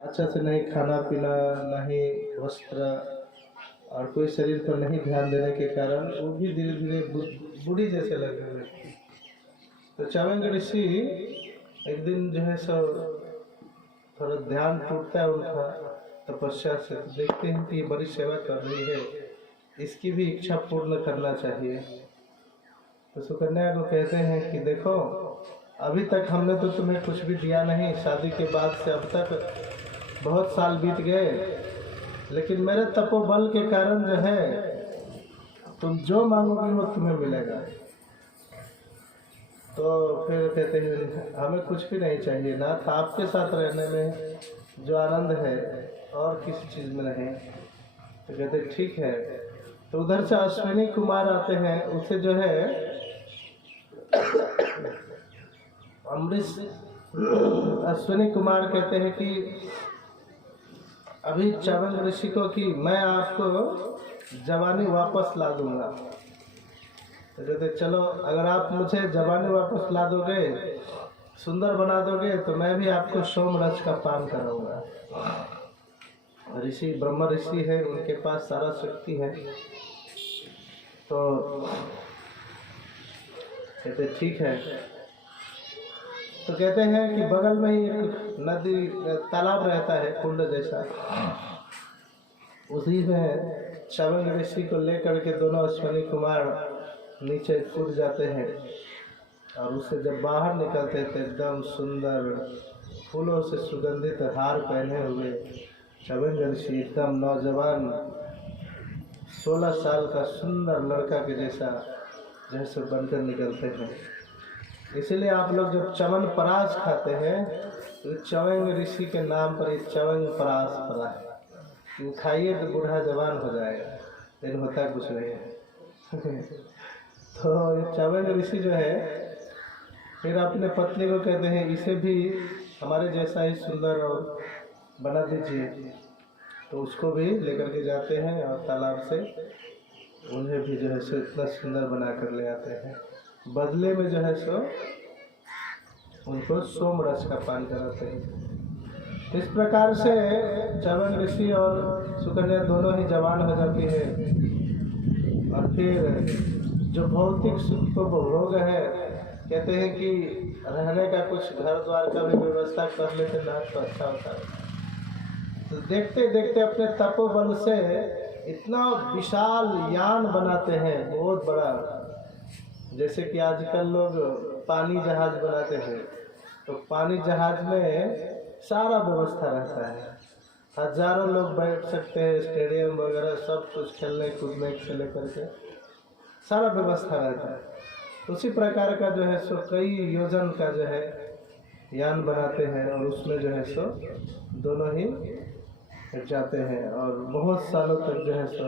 अच्छा से नहीं खाना पीना, नहीं वस्त्र और कोई शरीर पर नहीं ध्यान देने के कारण वो भी धीरे धीरे बूढ़ी जैसे लगने लगती। तो च्यवनग ऋषि एक दिन जो है सो थोड़ा ध्यान टूटता है उनका तपस्या से, तो देखते हैं कि ये बड़ी सेवा कर रही है, इसकी भी इच्छा पूर्ण करना चाहिए। तो सुकन्या को कहते हैं कि देखो, अभी तक हमने तो तुम्हें कुछ भी दिया नहीं, शादी के बाद से अब तक बहुत साल बीत गए, लेकिन मेरे तपोबल के कारण जो है तुम जो मांगोगी वो तुम्हें मिलेगा। तो फिर कहते हैं हमें कुछ भी नहीं चाहिए, नाथ आपके साथ रहने में जो आनंद है और किसी चीज़ में नहीं। तो कहते ठीक है। तो उधर से अश्विनी कुमार आते हैं, उसे जो है अमरीश अश्विनी कुमार कहते हैं कि अभी च्यवनग ऋषि को कि मैं आपको जवानी वापस ला दूंगा। तो कहते चलो, अगर आप मुझे जवानी वापस ला दोगे, सुंदर बना दोगे, तो मैं भी आपको सोम रस का पान कराऊंगा। ऋषि ब्रह्म ऋषि है, उनके पास सारा शक्ति है। तो कहते ठीक है। तो कहते हैं कि बगल में ही एक नदी तालाब रहता है, कुंड जैसा, उसी में च्यवनग ऋषि को लेकर के दोनों अश्विनी कुमार नीचे कूद जाते हैं। और उससे जब बाहर निकलते थे, एकदम सुंदर फूलों से सुगंधित हार पहने हुए च्यवनग ऋषि, एकदम नौजवान 16 साल का सुंदर लड़का के जैसा जैसे बनकर निकलते हैं। इसीलिए आप लोग जब च्यवनप्राश खाते हैं तो च्यवनग ऋषि के नाम पर ये च्यवनप्राश पड़ा है। खाइए तो बूढ़ा जवान हो जाएगा, लेकिन होता कुछ नहीं है। तो ये च्यवनग ऋषि जो है फिर अपने पत्नी को कहते हैं इसे भी हमारे जैसा ही सुंदर और बना दीजिए। तो उसको भी लेकर के जाते हैं और तालाब से उन्हें भी जो है सो इतना सुंदर बना कर ले आते हैं। बदले में जो है सो उनको सोम रस का पान कराते हैं। इस प्रकार से च्यवनग ऋषि और सुकन्या दोनों ही जवान हो जाती है। और फिर जो भौतिक सुख को भोग है, कहते हैं कि रहने का कुछ घर द्वार का भी व्यवस्था कर लेते ना तो अच्छा होता है। तो देखते देखते अपने तपोबल से इतना विशाल यान बनाते हैं, बहुत बड़ा। जैसे कि आजकल लोग पानी जहाज बनाते हैं, तो पानी जहाज में सारा व्यवस्था रहता है, हजारों लोग बैठ सकते हैं, स्टेडियम वगैरह सब कुछ, खेलने कूदने से लेकर के सारा व्यवस्था रहता है। उसी प्रकार का जो है सो कई योजन का जो है यान बनाते हैं, और उसमें जो है सो दोनों ही जाते हैं और बहुत सालों तक जो है सो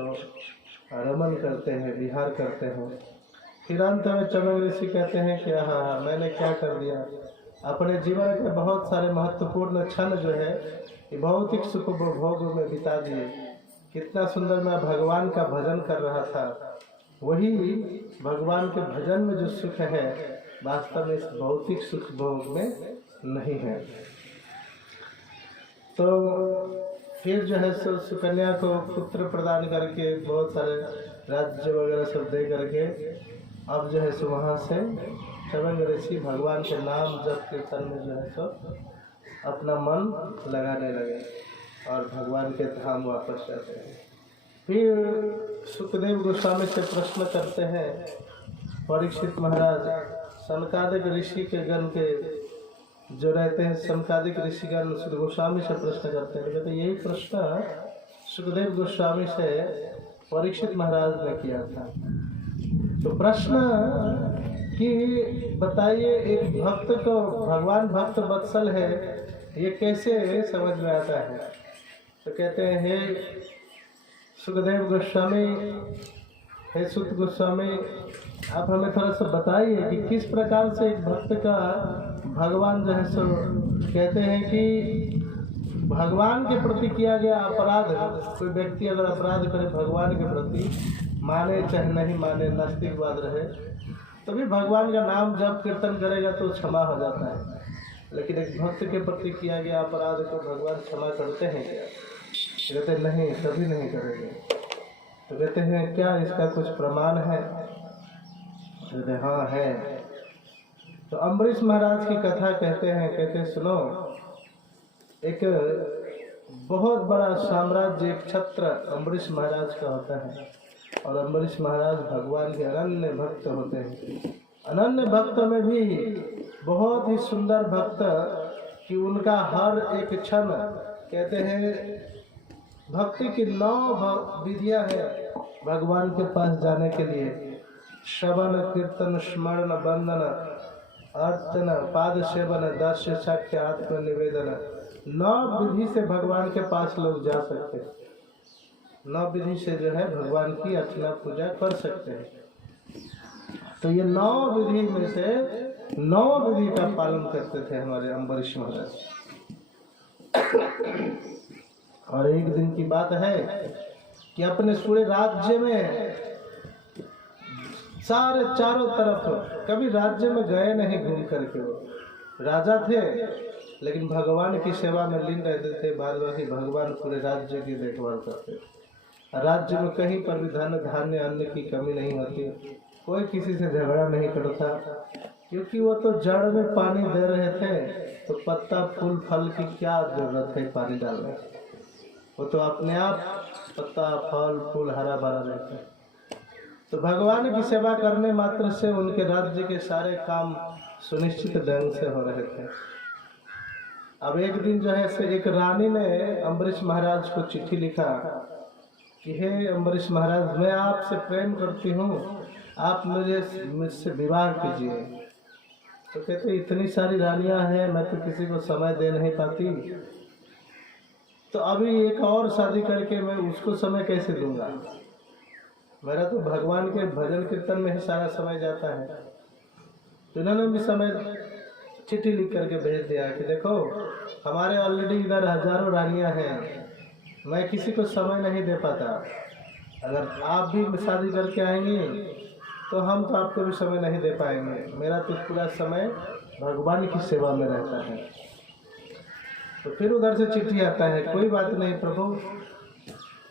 रमन करते हैं, विहार करते हैं। फिर अंत में च्यवनग ऋषि कहते हैं कि हाँ मैंने क्या कर दिया, अपने जीवन के बहुत सारे महत्वपूर्ण क्षण जो है ये भौतिक सुख भोग में बिता दिए। कितना सुंदर मैं भगवान का भजन कर रहा था, वही भगवान के भजन में जो सुख है वास्तव में इस भौतिक सुख भोग में नहीं है। तो फिर जो है सुकन्या को पुत्र प्रदान करके बहुत सारे राज्य वगैरह सब दे करके अब जो है सो वहाँ से च्यवनग ऋषि भगवान के नाम जप कीर्तन में जो है सो अपना मन लगाने लगे और भगवान के धाम वापस जाते हैं। फिर सुखदेव गोस्वामी से प्रश्न करते हैं, परीक्षित महाराज सनकादिक ऋषि के गण के जो रहते हैं, सनकादिक ऋषिगण सुख गोस्वामी से प्रश्न करते हैं। कहते यही प्रश्न सुखदेव गोस्वामी से परीक्षित महाराज ने किया था। तो प्रश्न कि बताइए, एक भक्त को भगवान भक्त वत्सल है, ये कैसे समझ में आता है? तो कहते हैं हे सुखदेव गोस्वामी, हे सुत गोस्वामी, आप हमें थोड़ा सा बताइए कि किस प्रकार से एक भक्त का भगवान जो है सो कहते हैं कि भगवान के प्रति किया गया अपराध, कोई व्यक्ति अगर अपराध करे भगवान के प्रति, माने चाहे नहीं माने, नास्तिकवाद रहे, तो भी भगवान का नाम जब कीर्तन करेगा तो क्षमा हो जाता है। लेकिन एक भक्त के प्रति किया गया अपराध को भगवान क्षमा करते हैं क्या? कहते नहीं, कभी नहीं करेंगे। तो कहते हैं क्या इसका कुछ प्रमाण है? कहते हाँ है। तो अम्बरीश महाराज की कथा कहते हैं, कहते सुनो, एक बहुत बड़ा साम्राज्य, एक छत्र अम्बरीश महाराज का होता है, और अम्बरीश महाराज भगवान के अनन्य भक्त होते हैं। अनन्य भक्त में भी बहुत ही सुंदर भक्त कि उनका हर एक क्षण, कहते हैं भक्ति की 9 विधियां हैं भगवान के पास जाने के लिए। श्रवण, कीर्तन, स्मरण, वंदन, अर्चन, पाद सेवन, दर्शन, साक्ष्य, आत्म निवेदन। 9 विधि से भगवान के पास लोग जा सकते हैं। 9 विधि से जो है भगवान की अर्चना पूजा कर सकते हैं। तो ये 9 विधि में से 9 विधि का पालन करते थे हमारे अम्बरीश महाराज। और एक दिन की बात है कि अपने पूरे राज्य में सारे चारों तरफ, कभी राज्य में गए नहीं घूम करके। वो राजा थे लेकिन भगवान की सेवा में लीन रहते थे। बाद बाकी भगवान पूरे राज्य की देखभाल करते थे। राज्य में कहीं पर भी धन धान्य अन्न की कमी नहीं होती। कोई किसी से झगड़ा नहीं करता, क्योंकि वो तो जड़ में पानी दे रहे थे, तो पत्ता फूल फल की क्या जरूरत है पानी डालने। वो तो अपने आप पत्ता फल फूल हरा भरा रहता है। तो भगवान की सेवा करने मात्र से उनके राज्य के सारे काम सुनिश्चित ढंग से हो रहे थे। अब एक दिन जो है से एक रानी ने अम्बरीश महाराज को चिट्ठी लिखा कि हे अम्बरीश महाराज, मैं आपसे प्रेम करती हूँ, आप मुझसे विवाह कीजिए। तो कहते इतनी सारी रानियां हैं, मैं तो किसी को समय दे नहीं पाती, तो अभी एक और शादी करके मैं उसको समय कैसे दूंगा? मेरा तो भगवान के भजन कीर्तन में ही सारा समय जाता है। तो इन्होंने भी समय चिट्ठी लिख करके भेज दिया कि देखो हमारे ऑलरेडी इधर हजारों रानियां हैं, मैं किसी को समय नहीं दे पाता। अगर आप भी शादी करके आएंगी तो हम तो आपको भी समय नहीं दे पाएंगे। मेरा तो पूरा समय भगवान की सेवा में रहता है। तो फिर उधर से चिट्ठी आता है, कोई बात नहीं प्रभु,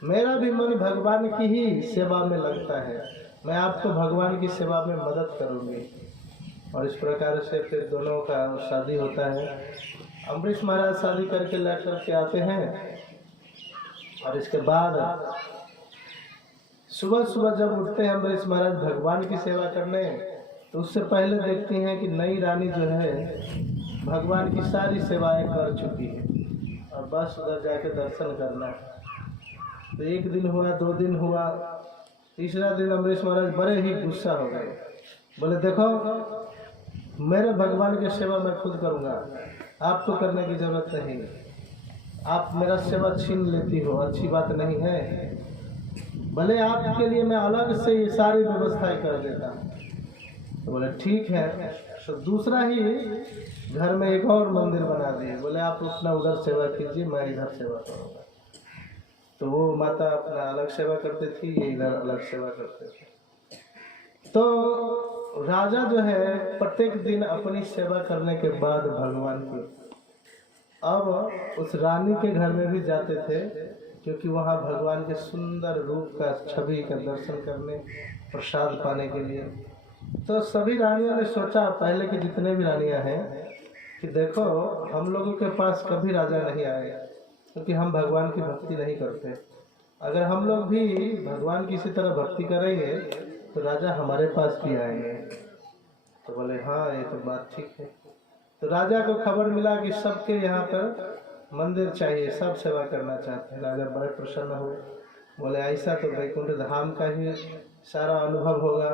मेरा भी मन भगवान की ही सेवा में लगता है, मैं आपको भगवान की सेवा में मदद करूंगी। और इस प्रकार से फिर दोनों का शादी होता है। अम्बरीश महाराज शादी करके लेकर के आते हैं, और इसके बाद सुबह सुबह जब उठते हैं अम्बरीश महाराज भगवान की सेवा करने, तो उससे पहले देखते हैं कि नई रानी जो है भगवान की सारी सेवाएं कर चुकी है, और बस उधर जाके दर्शन करना है। तो एक दिन हुआ, 2 दिन हुआ, तीसरा दिन अम्बरीश महाराज बड़े ही गुस्सा हो गए। बोले देखो मेरे भगवान की सेवा मैं खुद करूँगा, आपको करने की जरूरत नहीं। आप मेरा सेवा छीन लेती हो, अच्छी बात नहीं है। भले आपके लिए मैं अलग से ये सारी व्यवस्थाएं कर देता हूँ। तो बोले ठीक है। तो दूसरा ही घर में एक और मंदिर बना दिए। बोले आप अपना उधर सेवा कीजिए, मैं इधर सेवा करूँगा। तो वो माता अपना अलग सेवा करते थी, ये इधर अलग सेवा करते थे। तो राजा जो है प्रत्येक दिन अपनी सेवा करने के बाद भगवान की अब उस रानी के घर में भी जाते थे, क्योंकि वहाँ भगवान के सुंदर रूप का छवि का दर्शन करने, प्रसाद पाने के लिए। तो सभी रानियों ने सोचा, पहले की जितने भी रानियां हैं, कि देखो हम लोगों के पास कभी राजा नहीं आए, क्योंकि हम भगवान की भक्ति नहीं करते। अगर हम लोग भी भगवान की इसी तरह भक्ति करेंगे तो राजा हमारे पास भी आएंगे। तो बोले हाँ ये तो बात ठीक है। तो राजा को खबर मिला कि सबके यहाँ पर मंदिर चाहिए, सब सेवा करना चाहते हैं। राजा बड़े प्रसन्न हुए। बोले ऐसा तो वैकुंठ धाम का ही सारा अनुभव होगा,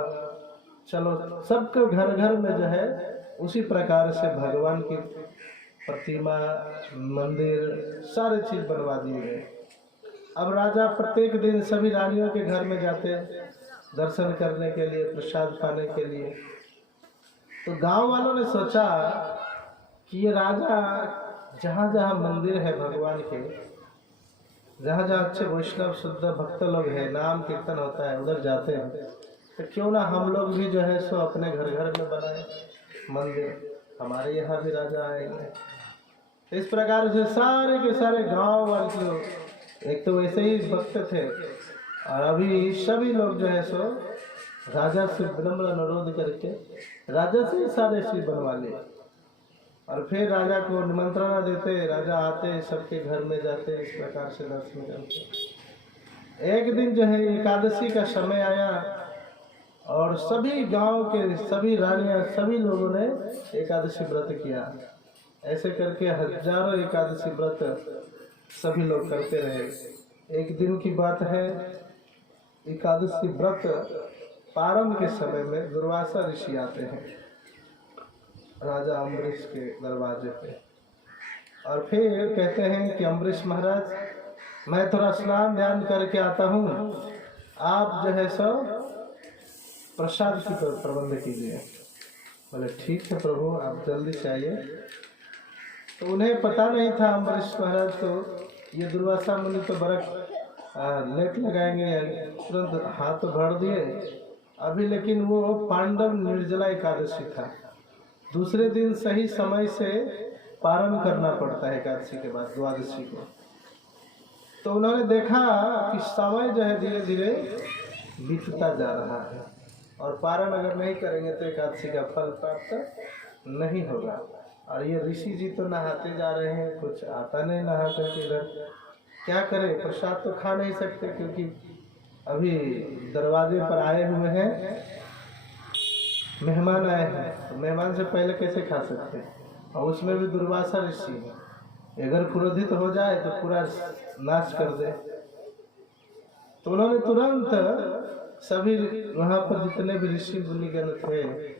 चलो सबके घर घर में जो है उसी प्रकार से भगवान की प्रतिमा, मंदिर, सारे चीज बनवा दिए गए। अब राजा प्रत्येक दिन सभी रानियों के घर में जाते दर्शन करने के लिए, प्रसाद पाने के लिए। तो गांव वालों ने सोचा कि ये राजा जहाँ जहाँ मंदिर है भगवान के, जहाँ जहाँ अच्छे वैष्णव शुद्ध भक्त लोग हैं, नाम कीर्तन होता है, उधर जाते हैं। तो क्यों ना हम लोग भी जो है सो अपने घर घर में बनाए मंदिर। हमारे यहाँ भी राजा आएंगे। इस प्रकार से सारे के सारे गांव वाले लोग एक तो वैसे ही भक्त थे, और अभी सभी लोग जो है सो राजा से विनम्र अनुरोध करके राजा से सारे चीज बनवा लिए, और फिर राजा को निमंत्रणा देते, राजा आते, सबके घर में जाते, इस प्रकार से दर्शन करते। एक दिन जो है एकादशी का समय आया, और सभी गांव के सभी रानियां, सभी लोगों ने एकादशी व्रत किया। ऐसे करके हजारों एकादशी व्रत सभी लोग करते रहे। एक दिन की बात है, एकादशी व्रत प्रारंभ के समय में दुर्वासा ऋषि आते हैं राजा अम्बरीश के दरवाजे पे, और फिर कहते हैं कि अम्बरीश महाराज, मैं थोड़ा स्नान ध्यान करके आता हूँ, आप जो है सो प्रसाद की प्रबंध कीजिए। बोले ठीक है प्रभु, आप जल्दी से आइए। तो उन्हें पता नहीं था अम्बरीश महाराज को, ये दुर्वासा मुनि तो बड़ा लेट लगाएंगे, तुरंत हाथ तो भर दिए अभी। लेकिन वो पांडव निर्जला एकादशी था, दूसरे दिन सही समय से पारण करना पड़ता है एकादशी के बाद, द्वादशी को। तो उन्होंने देखा कि समय जो है धीरे धीरे बीतता जा रहा है, और पारण अगर नहीं करेंगे तो एकादशी का फल प्राप्त नहीं होगा। और ये ऋषि जी तो नहाते जा रहे हैं, कुछ आता नहीं नहा करके इधर, क्या करें, प्रसाद तो खा नहीं सकते क्योंकि अभी दरवाजे पर आए हुए हैं, मेहमान आए हैं, तो मेहमान से पहले कैसे खा सकते हैं, और उसमें भी दुर्वासा ऋषि है, अगर क्रोधित हो जाए तो पूरा नाश कर दे। तो उन्होंने तुरंत सभी वहाँ पर जितने भी ऋषि मुनिगण थे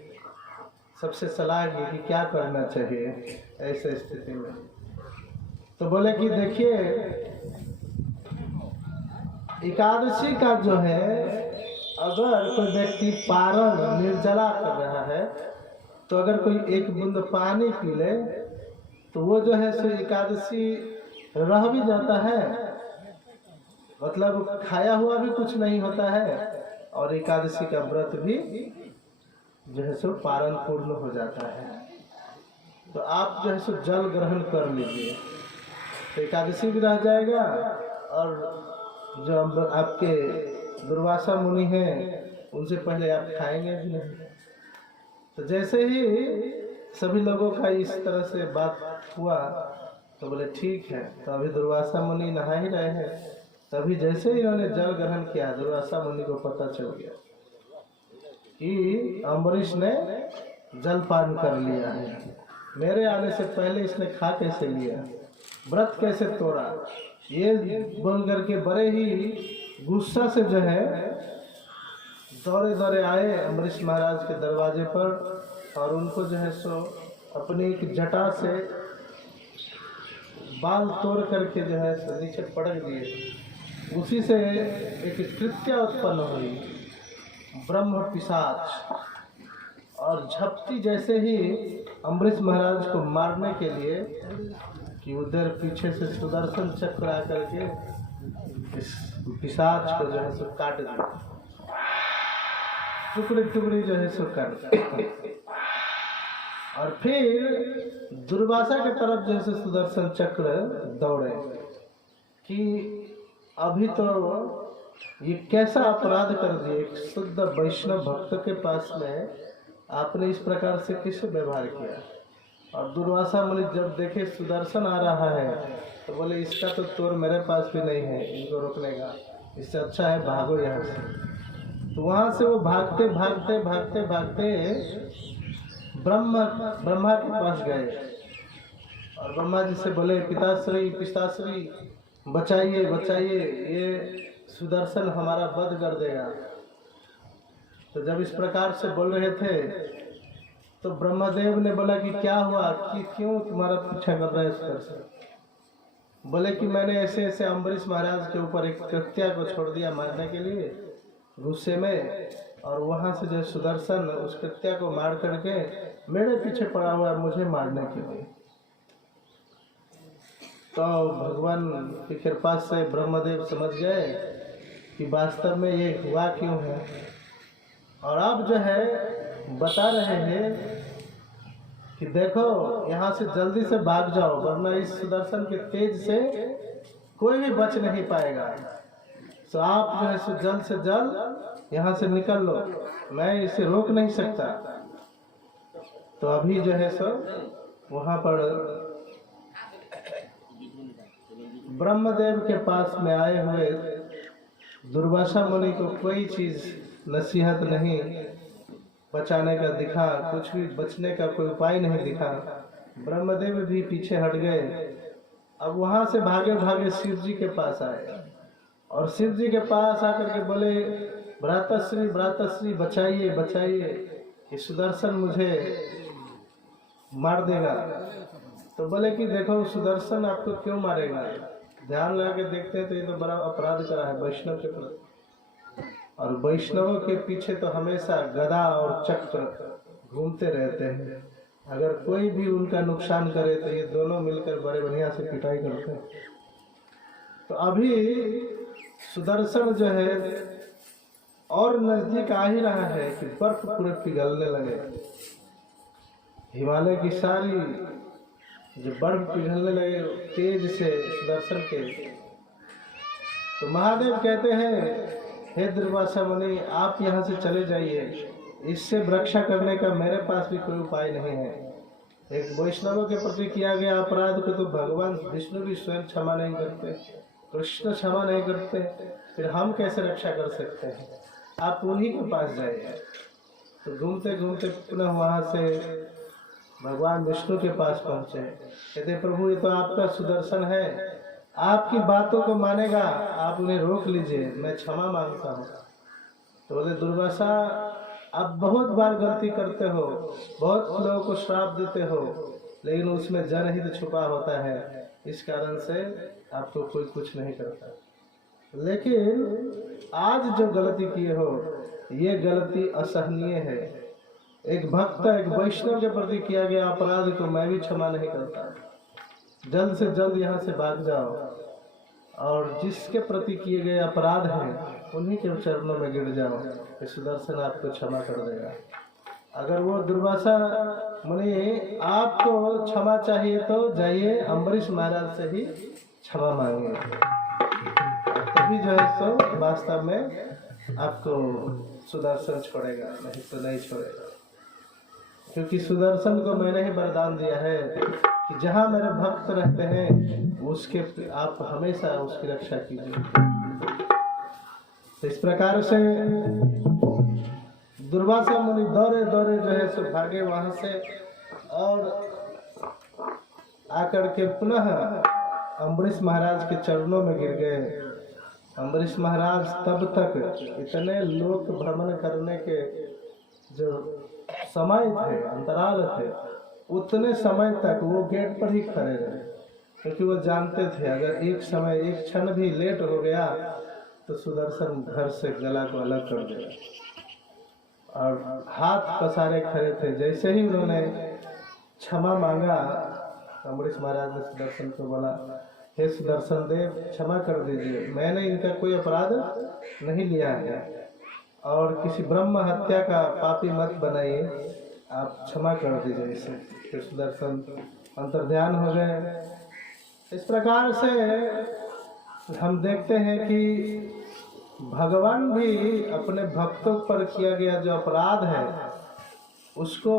सबसे सलाह की कि क्या करना चाहिए ऐसे स्थिति में। तो बोले कि देखिए, एकादशी का जो है, अगर कोई व्यक्ति पारण निर्जला कर रहा है तो अगर कोई एक बूंद पानी पी ले तो वो जो है सो एकादशी रह भी जाता है, मतलब खाया हुआ भी कुछ नहीं होता है, और एकादशी का व्रत भी जो है सो पारण पूर्ण हो जाता है। तो आप जो है सो जल ग्रहण कर लीजिए, तो एकादशी भी रह जाएगा, और जो आपके दुर्वासा मुनि हैं उनसे पहले आप खाएंगे भी नहीं। तो जैसे ही सभी लोगों का इस तरह से बात हुआ तो बोले ठीक है। तो अभी दुर्वासा मुनि नहा ही रहे हैं, तभी जैसे ही इन्होंने जल ग्रहण किया, दुर्वासा मुनि को पता चल गया कि अम्बरीश ने जल पान कर लिया है, मेरे आने से पहले इसने खा कैसे लिया, व्रत कैसे तोड़ा, ये बोल करके बड़े ही गुस्सा से जो है दौड़े दौड़े आए अम्बरीश महाराज के दरवाजे पर, और उनको जो है सो अपनी एक जटा से बाल तोड़ करके जो है सो नीचे पटक दिए। उसी से एक कृत्या उत्पन्न हुई, ब्रह्म पिशाच, और झपटी जैसे ही अम्बरीश महाराज को मारने के लिए कि उधर पीछे से सुदर्शन चक्र आकर के इस पिशाच को जो है सो काट दिया, टुकड़े टुकड़े जो है सो काट दिया। और फिर दुर्वासा के तरफ जो है सुदर्शन चक्र दौड़े कि अभी तो ये कैसा अपराध कर दिए, एक शुद्ध वैष्णव भक्त के पास में आपने इस प्रकार से किस व्यवहार किया। और दुर्वासा मुनि जब देखे सुदर्शन आ रहा है तो बोले इसका तो तोड़ मेरे पास भी नहीं है इनको रोकने का, इससे अच्छा है भागो यहाँ से। तो वहाँ से वो भागते भागते भागते भागते ब्रह्मा के पास गए, और ब्रह्मा जी से बोले पिताश्री पिताश्री बचाइए बचाइए, ये सुदर्शन हमारा वध कर देगा। तो जब इस प्रकार से बोल रहे थे तो ब्रह्मदेव ने बोला कि क्या हुआ, कि क्यों तुम्हारा पीछा कर रहा है सुदर्शन। बोले कि मैंने ऐसे ऐसे अम्बरीश महाराज के ऊपर एक कृत्या को छोड़ दिया मारने के लिए गुस्से में, और वहाँ से जो सुदर्शन उस कृत्या को मार करके मेरे पीछे पड़ा हुआ है मुझे मारने के लिए। तो भगवान की कृपा से ब्रह्मदेव समझ गए कि वास्तव में ये हुआ क्यों है, और अब जो है बता रहे हैं कि कि देखो यहाँ से जल्दी से भाग जाओ, वरना इस सुदर्शन के तेज से कोई भी बच नहीं पाएगा। तो आप जो है सो जल्द से जल्द यहाँ से निकल लो, मैं इसे रोक नहीं सकता। तो अभी जो है सो वहाँ पर ब्रह्मदेव के पास में आए हुए दुर्वासा मुनि को कोई चीज नसीहत नहीं बचाने का दिखा, कुछ भी बचने का कोई उपाय नहीं दिखा। ब्रह्मदेव भी पीछे हट गए। अब वहां से भागे भागे शिव जी के पास आए और शिव जी के पास आकर के बोले, भ्राताश्री भ्राताश्री बचाइए बचाइए, ये सुदर्शन मुझे मार देगा। तो बोले कि देखो सुदर्शन आपको क्यों मारेगा, ध्यान लगा के देखते हैं तो ये तो बड़ा अपराध करा है वैष्णव के प्रति, और वैष्णवों के पीछे तो हमेशा गदा और चक्र घूमते रहते हैं। अगर कोई भी उनका नुकसान करे तो ये दोनों मिलकर बड़े बढ़िया से पिटाई करते हैं। तो अभी सुदर्शन जो है और नजदीक आ ही रहा है कि बर्फ पूरे पिघलने लगे। हिमालय की सारी जो बर्फ पिघलने लगे तेज से सुदर्शन के। तो महादेव कहते हैं, हे दुर्वासा मुनि आप यहाँ से चले जाइए, इससे रक्षा करने का मेरे पास भी कोई उपाय नहीं है। एक वैष्णव के प्रति किया गया अपराध को तो भगवान विष्णु भी स्वयं क्षमा नहीं करते, कृष्ण क्षमा नहीं करते, फिर हम कैसे रक्षा कर सकते हैं, आप उन्हीं के पास जाइए। तो घूमते घूमते पुनः वहाँ से भगवान विष्णु के पास पहुँचे। कहते प्रभु ये तो आपका सुदर्शन है, आपकी बातों को मानेगा, आप उन्हें रोक लीजिए, मैं क्षमा मांगता हूँ। तो बोले दुर्वासा आप बहुत बार गलती करते हो, बहुत लोगों को श्राप देते हो, लेकिन उसमें जनहित छुपा होता है, इस कारण से आपको कोई कुछ नहीं करता। लेकिन आज जो गलती किए हो ये गलती असहनीय है। एक भक्त एक वैष्णव के प्रति किया गया अपराध को मैं भी क्षमा नहीं करता। जल्द से जल्द यहाँ से भाग जाओ और जिसके प्रति किए गए अपराध हैं उन्हीं के चरणों में गिर जाओ, तो सुदर्शन आपको क्षमा कर देगा। अगर वो दुर्वासा मुनि आपको क्षमा चाहिए तो जाइए अम्बरीश महाराज से ही क्षमा मांगिए, तभी जो है सो वास्तव में आपको सुदर्शन छोड़ेगा, नहीं तो नहीं छोड़ेगा। क्योंकि सुदर्शन को मैंने ही वरदान दिया है कि जहाँ मेरे भक्त रहते हैं उसके आप हमेशा उसकी रक्षा कीजिए। तो इस प्रकार से दुर्वासा मुनि दौड़े दौड़े जो है सो भागे वहां से और आकर के पुनः अम्बरीश महाराज के चरणों में गिर गए। अम्बरीश महाराज तब तक इतने लोक भ्रमण करने के जो समय थे, अंतराल थे, उतने समय तक वो गेट पर ही खड़े रहे, क्योंकि वो जानते थे अगर एक समय एक क्षण भी लेट हो गया तो सुदर्शन घर से गला को अलग कर देगा। और हाथ पसारे खड़े थे। जैसे ही उन्होंने क्षमा मांगा, अम्बरीश महाराज ने सुदर्शन को बोला, हे सुदर्शन देव क्षमा कर दीजिए, मैंने इनका कोई अपराध नहीं लिया है और किसी ब्रह्म हत्या का पापी मत बनाइए, आप क्षमा कर दीजिए इसे। फिर सुदर्शन अंतर्ध्यान हो गए। इस प्रकार से हम देखते हैं कि भगवान भी अपने भक्तों पर किया गया जो अपराध है उसको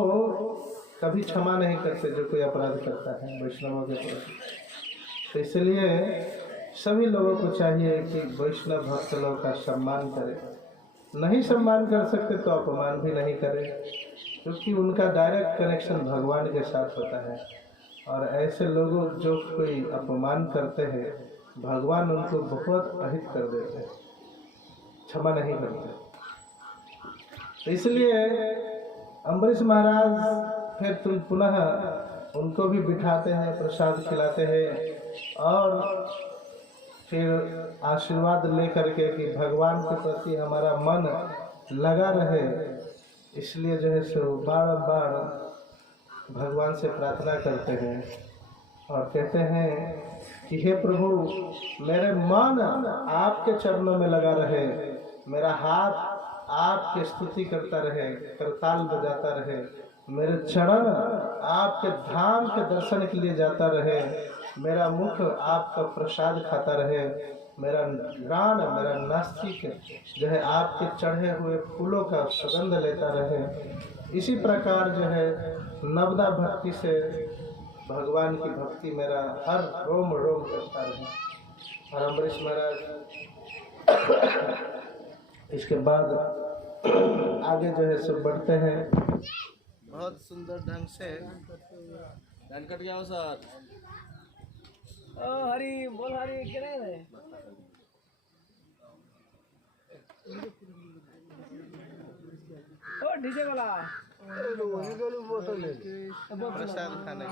कभी क्षमा नहीं करते, जो कोई अपराध करता है वैष्णवों के प्रति। तो इसलिए सभी लोगों को चाहिए कि वैष्णव भक्त लोगों का सम्मान करें, नहीं सम्मान कर सकते तो अपमान भी नहीं करें, क्योंकि उनका डायरेक्ट कनेक्शन भगवान के साथ होता है। और ऐसे लोगों जो कोई अपमान करते हैं भगवान उनको बहुत अहित कर देते हैं, क्षमा नहीं करते। तो इसलिए अम्बरीश महाराज फिर तुम पुनः उनको भी बिठाते हैं, प्रसाद खिलाते हैं और फिर आशीर्वाद लेकर के कि भगवान के प्रति हमारा मन लगा रहे, इसलिए जो है सो बार बार भगवान से प्रार्थना करते हैं और कहते हैं कि हे प्रभु मेरे मन आपके चरणों में लगा रहे, मेरा हाथ आपकी स्तुति करता रहे, करताल बजाता रहे, मेरे चरण आपके धाम के दर्शन के लिए जाता रहे, मेरा मुख आपका प्रसाद खाता रहे, मेरा गान मेरा नास्तिक जो है आपके चढ़े हुए फूलों का सुगंध लेता रहे। इसी प्रकार जो है नवदा भक्ति से भगवान की भक्ति मेरा हर रोम रोम करता रहे। और अम्बरीश महाराज इसके बाद आगे जो है सब बढ़ते हैं बहुत सुंदर ढंग से। कट गया सर। ओ हरी बोल हरी करे रे ओ डीजे वाला प्रसाद खाने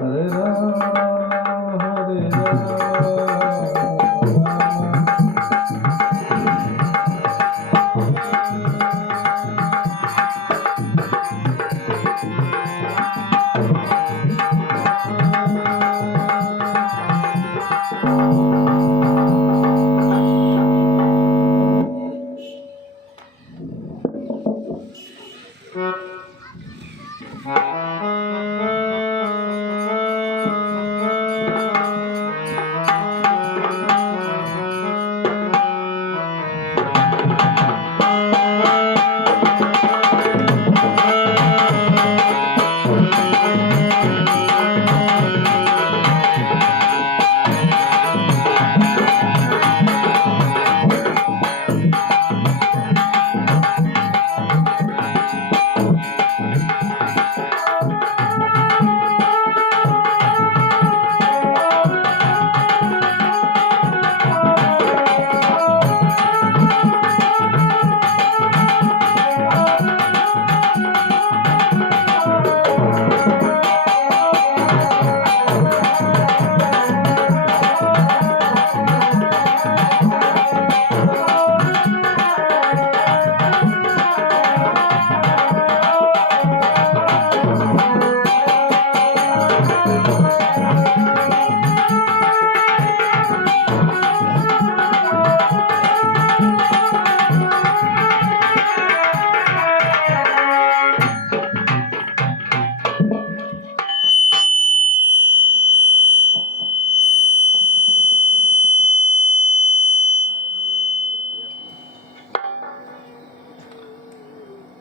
हरे राम हरे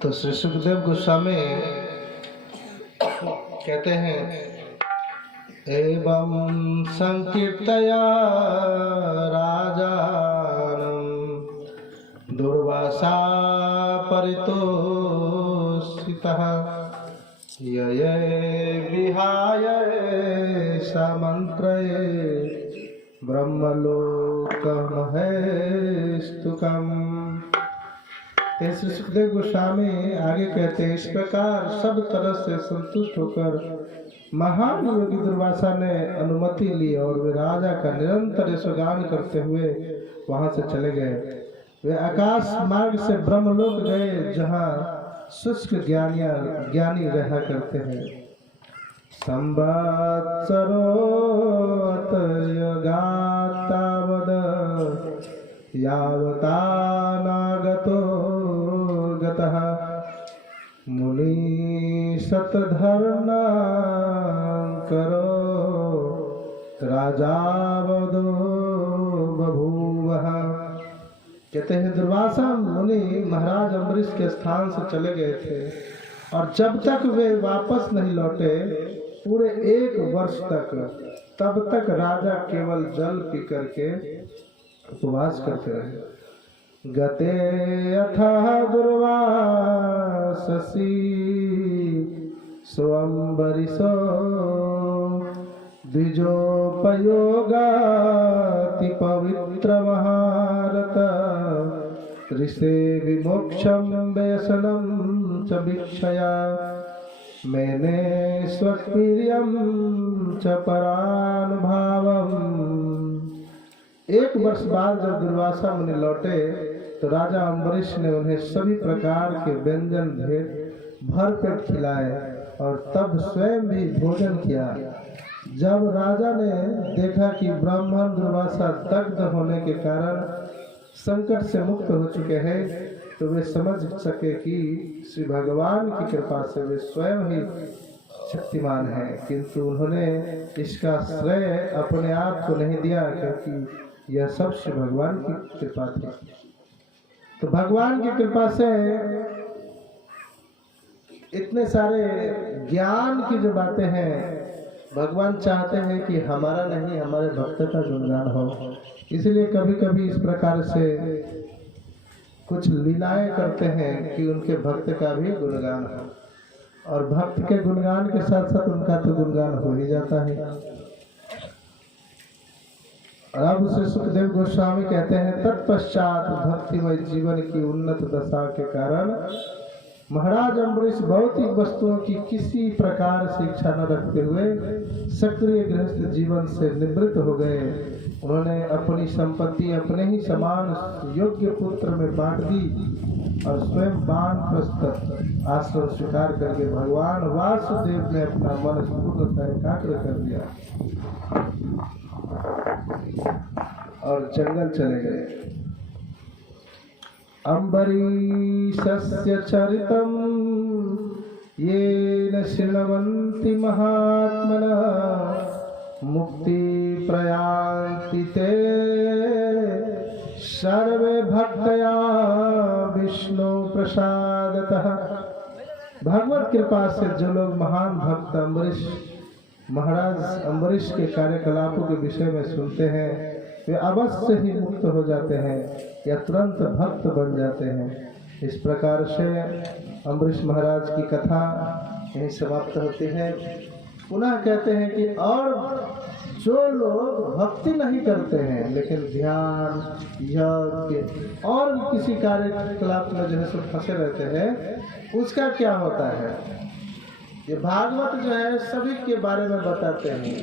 तो श्री सुखदेव गोस्वामी कहते हैं एवं संकीर्तया राजानं दुर्वासा परितोषितः यये विहाय समन्त्रये ब्रह्मलोकमहेस्तुकम्। श्री सुखदेव गोस्वामी आगे कहते हैं इस प्रकार सब तरह से संतुष्ट होकर महान योगी दुर्वासा ने अनुमति ली और वे राजा का निरंतर यशोगान करते हुए वहां से चले गए। वे आकाश मार्ग से ब्रह्मलोक गए जहां शुष्क ज्ञानी रहा करते हैं। संवत्सरोत यगातावद यावतानागतो गतः मुनि सतधर्ना करो राजावदो बभूव। कहते हैं दुर्वासा मुनि महाराज अम्बरीश के स्थान से चले गए थे और जब तक वे वापस नहीं लौटे पूरे 1 वर्ष तक, तब तक राजा केवल जल पी करके उपवास करते रहे। गते अथः दुर्वाससी स्वंबरिशो द्विजोपयोगाति पवित्र महारत ऋषे विमोक्षम व्यसनम च भिक्षया मैंने स्वप्रियम च परानुभावम। 1 वर्ष बाद जब दुर्वासा मुनि लौटे तो राजा अम्बरीश ने उन्हें सभी प्रकार के व्यंजन भर पेट खिलाए और तब स्वयं भी भोजन किया। जब राजा ने देखा कि ब्राह्मण दुर्वासा दग्ध होने के कारण संकट से मुक्त हो चुके हैं तो वे समझ सके कि श्री भगवान की कृपा से वे स्वयं ही शक्तिमान हैं, किंतु उन्होंने इसका श्रेय अपने आप को नहीं दिया क्योंकि यह सब श्री भगवान की कृपा थी। तो भगवान की कृपा से इतने सारे ज्ञान की जो बातें हैं, भगवान चाहते हैं कि हमारा नहीं हमारे भक्त का गुणगान हो, इसलिए कभी कभी इस प्रकार से कुछ लीलाएं करते हैं कि उनके भक्त का भी गुणगान हो, और भक्त के गुणगान के साथ साथ उनका तो गुणगान हो ही जाता है। और अब उसे सुखदेव गोस्वामी कहते हैं तत्पश्चात भक्तिमय जीवन की उन्नत दशा के कारण महाराज अम्बरीश भौतिक वस्तुओं की किसी प्रकार से इच्छा न रखते हुए सक्रिय गृहस्थ जीवन से निवृत्त हो गए। उन्होंने अपनी संपत्ति अपने ही समान योग्य पुत्र में बांट दी और स्वयं वानप्रस्थ आश्रम स्वीकार करके भगवान वासुदेव ने अपना मन पूर्णतः एकाग्र कर दिया और जंगल चले गए। अम्बरीशस्य चरितं येन शृण्वन्ति महात्मनः मुक्ति प्रयान्ति ते सर्वे भक्तया विष्णु प्रसादतः। भगवत कृपा से जो लोग महान भक्त अम्बरीश महाराज अम्बरीश के कार्यकलापों के विषय में सुनते हैं वे अवश्य ही मुक्त हो जाते हैं या तुरंत भक्त बन जाते हैं। इस प्रकार से अम्बरीश महाराज की कथा यहीं समाप्त होती है। पुनः कहते हैं कि और जो लोग भक्ति नहीं करते हैं लेकिन ध्यान यज्ञ और किसी कार्यकलाप में जो है सब फंसे रहते हैं उसका क्या होता है। ये भागवत जो है सभी के बारे में बताते हैं,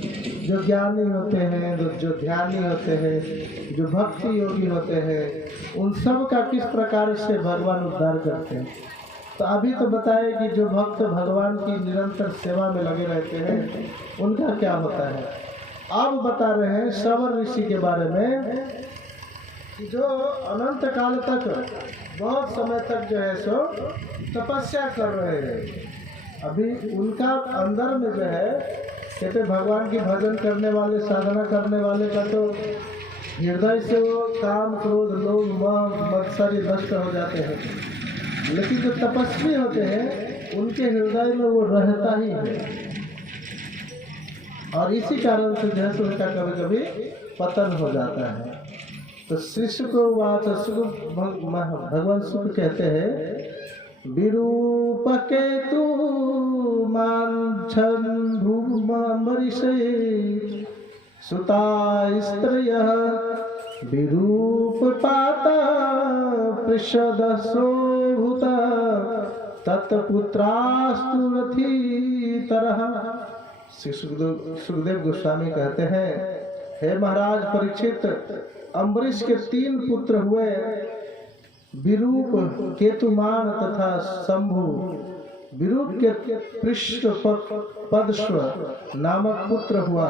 जो ज्ञानी होते हैं, जो ध्यानी होते हैं, जो भक्ति योगी होते हैं, उन सब का किस प्रकार से भगवान उद्धार करते हैं। तो अभी तो बताए कि जो भक्त भगवान की निरंतर सेवा में लगे रहते हैं उनका क्या होता है। अब बता रहे हैं श्रवण ऋषि के बारे में कि जो अनंत काल तक बहुत समय तक जो है सो तपस्या कर रहे हैं। अभी उनका अंदर में जो है कहते भगवान की भजन करने वाले साधना करने वाले का तो हृदय से वो काम क्रोध लोभ मोह मत्सरी नष्ट हो जाते हैं, लेकिन जो तपस्वी होते हैं उनके हृदय में वो रहता ही है और इसी कारण से जो है उनका कभी कभी पतन हो जाता है। तो श्री शुक भगवान शुक कहते हैं विरूपकेतु मांछन भूमरिषे सुता स्त्रियः विरूपपाता पृषदसोभूता तत्पुत्रास्तु रथितरः। श्री सुखदेव गोस्वामी कहते हैं हे महाराज परीक्षित, अम्बरीश के 3 पुत्र हुए, विरूप, केतुमान तथा शंभु। विरूप के पृष्ठ पदस्व नामक पुत्र हुआ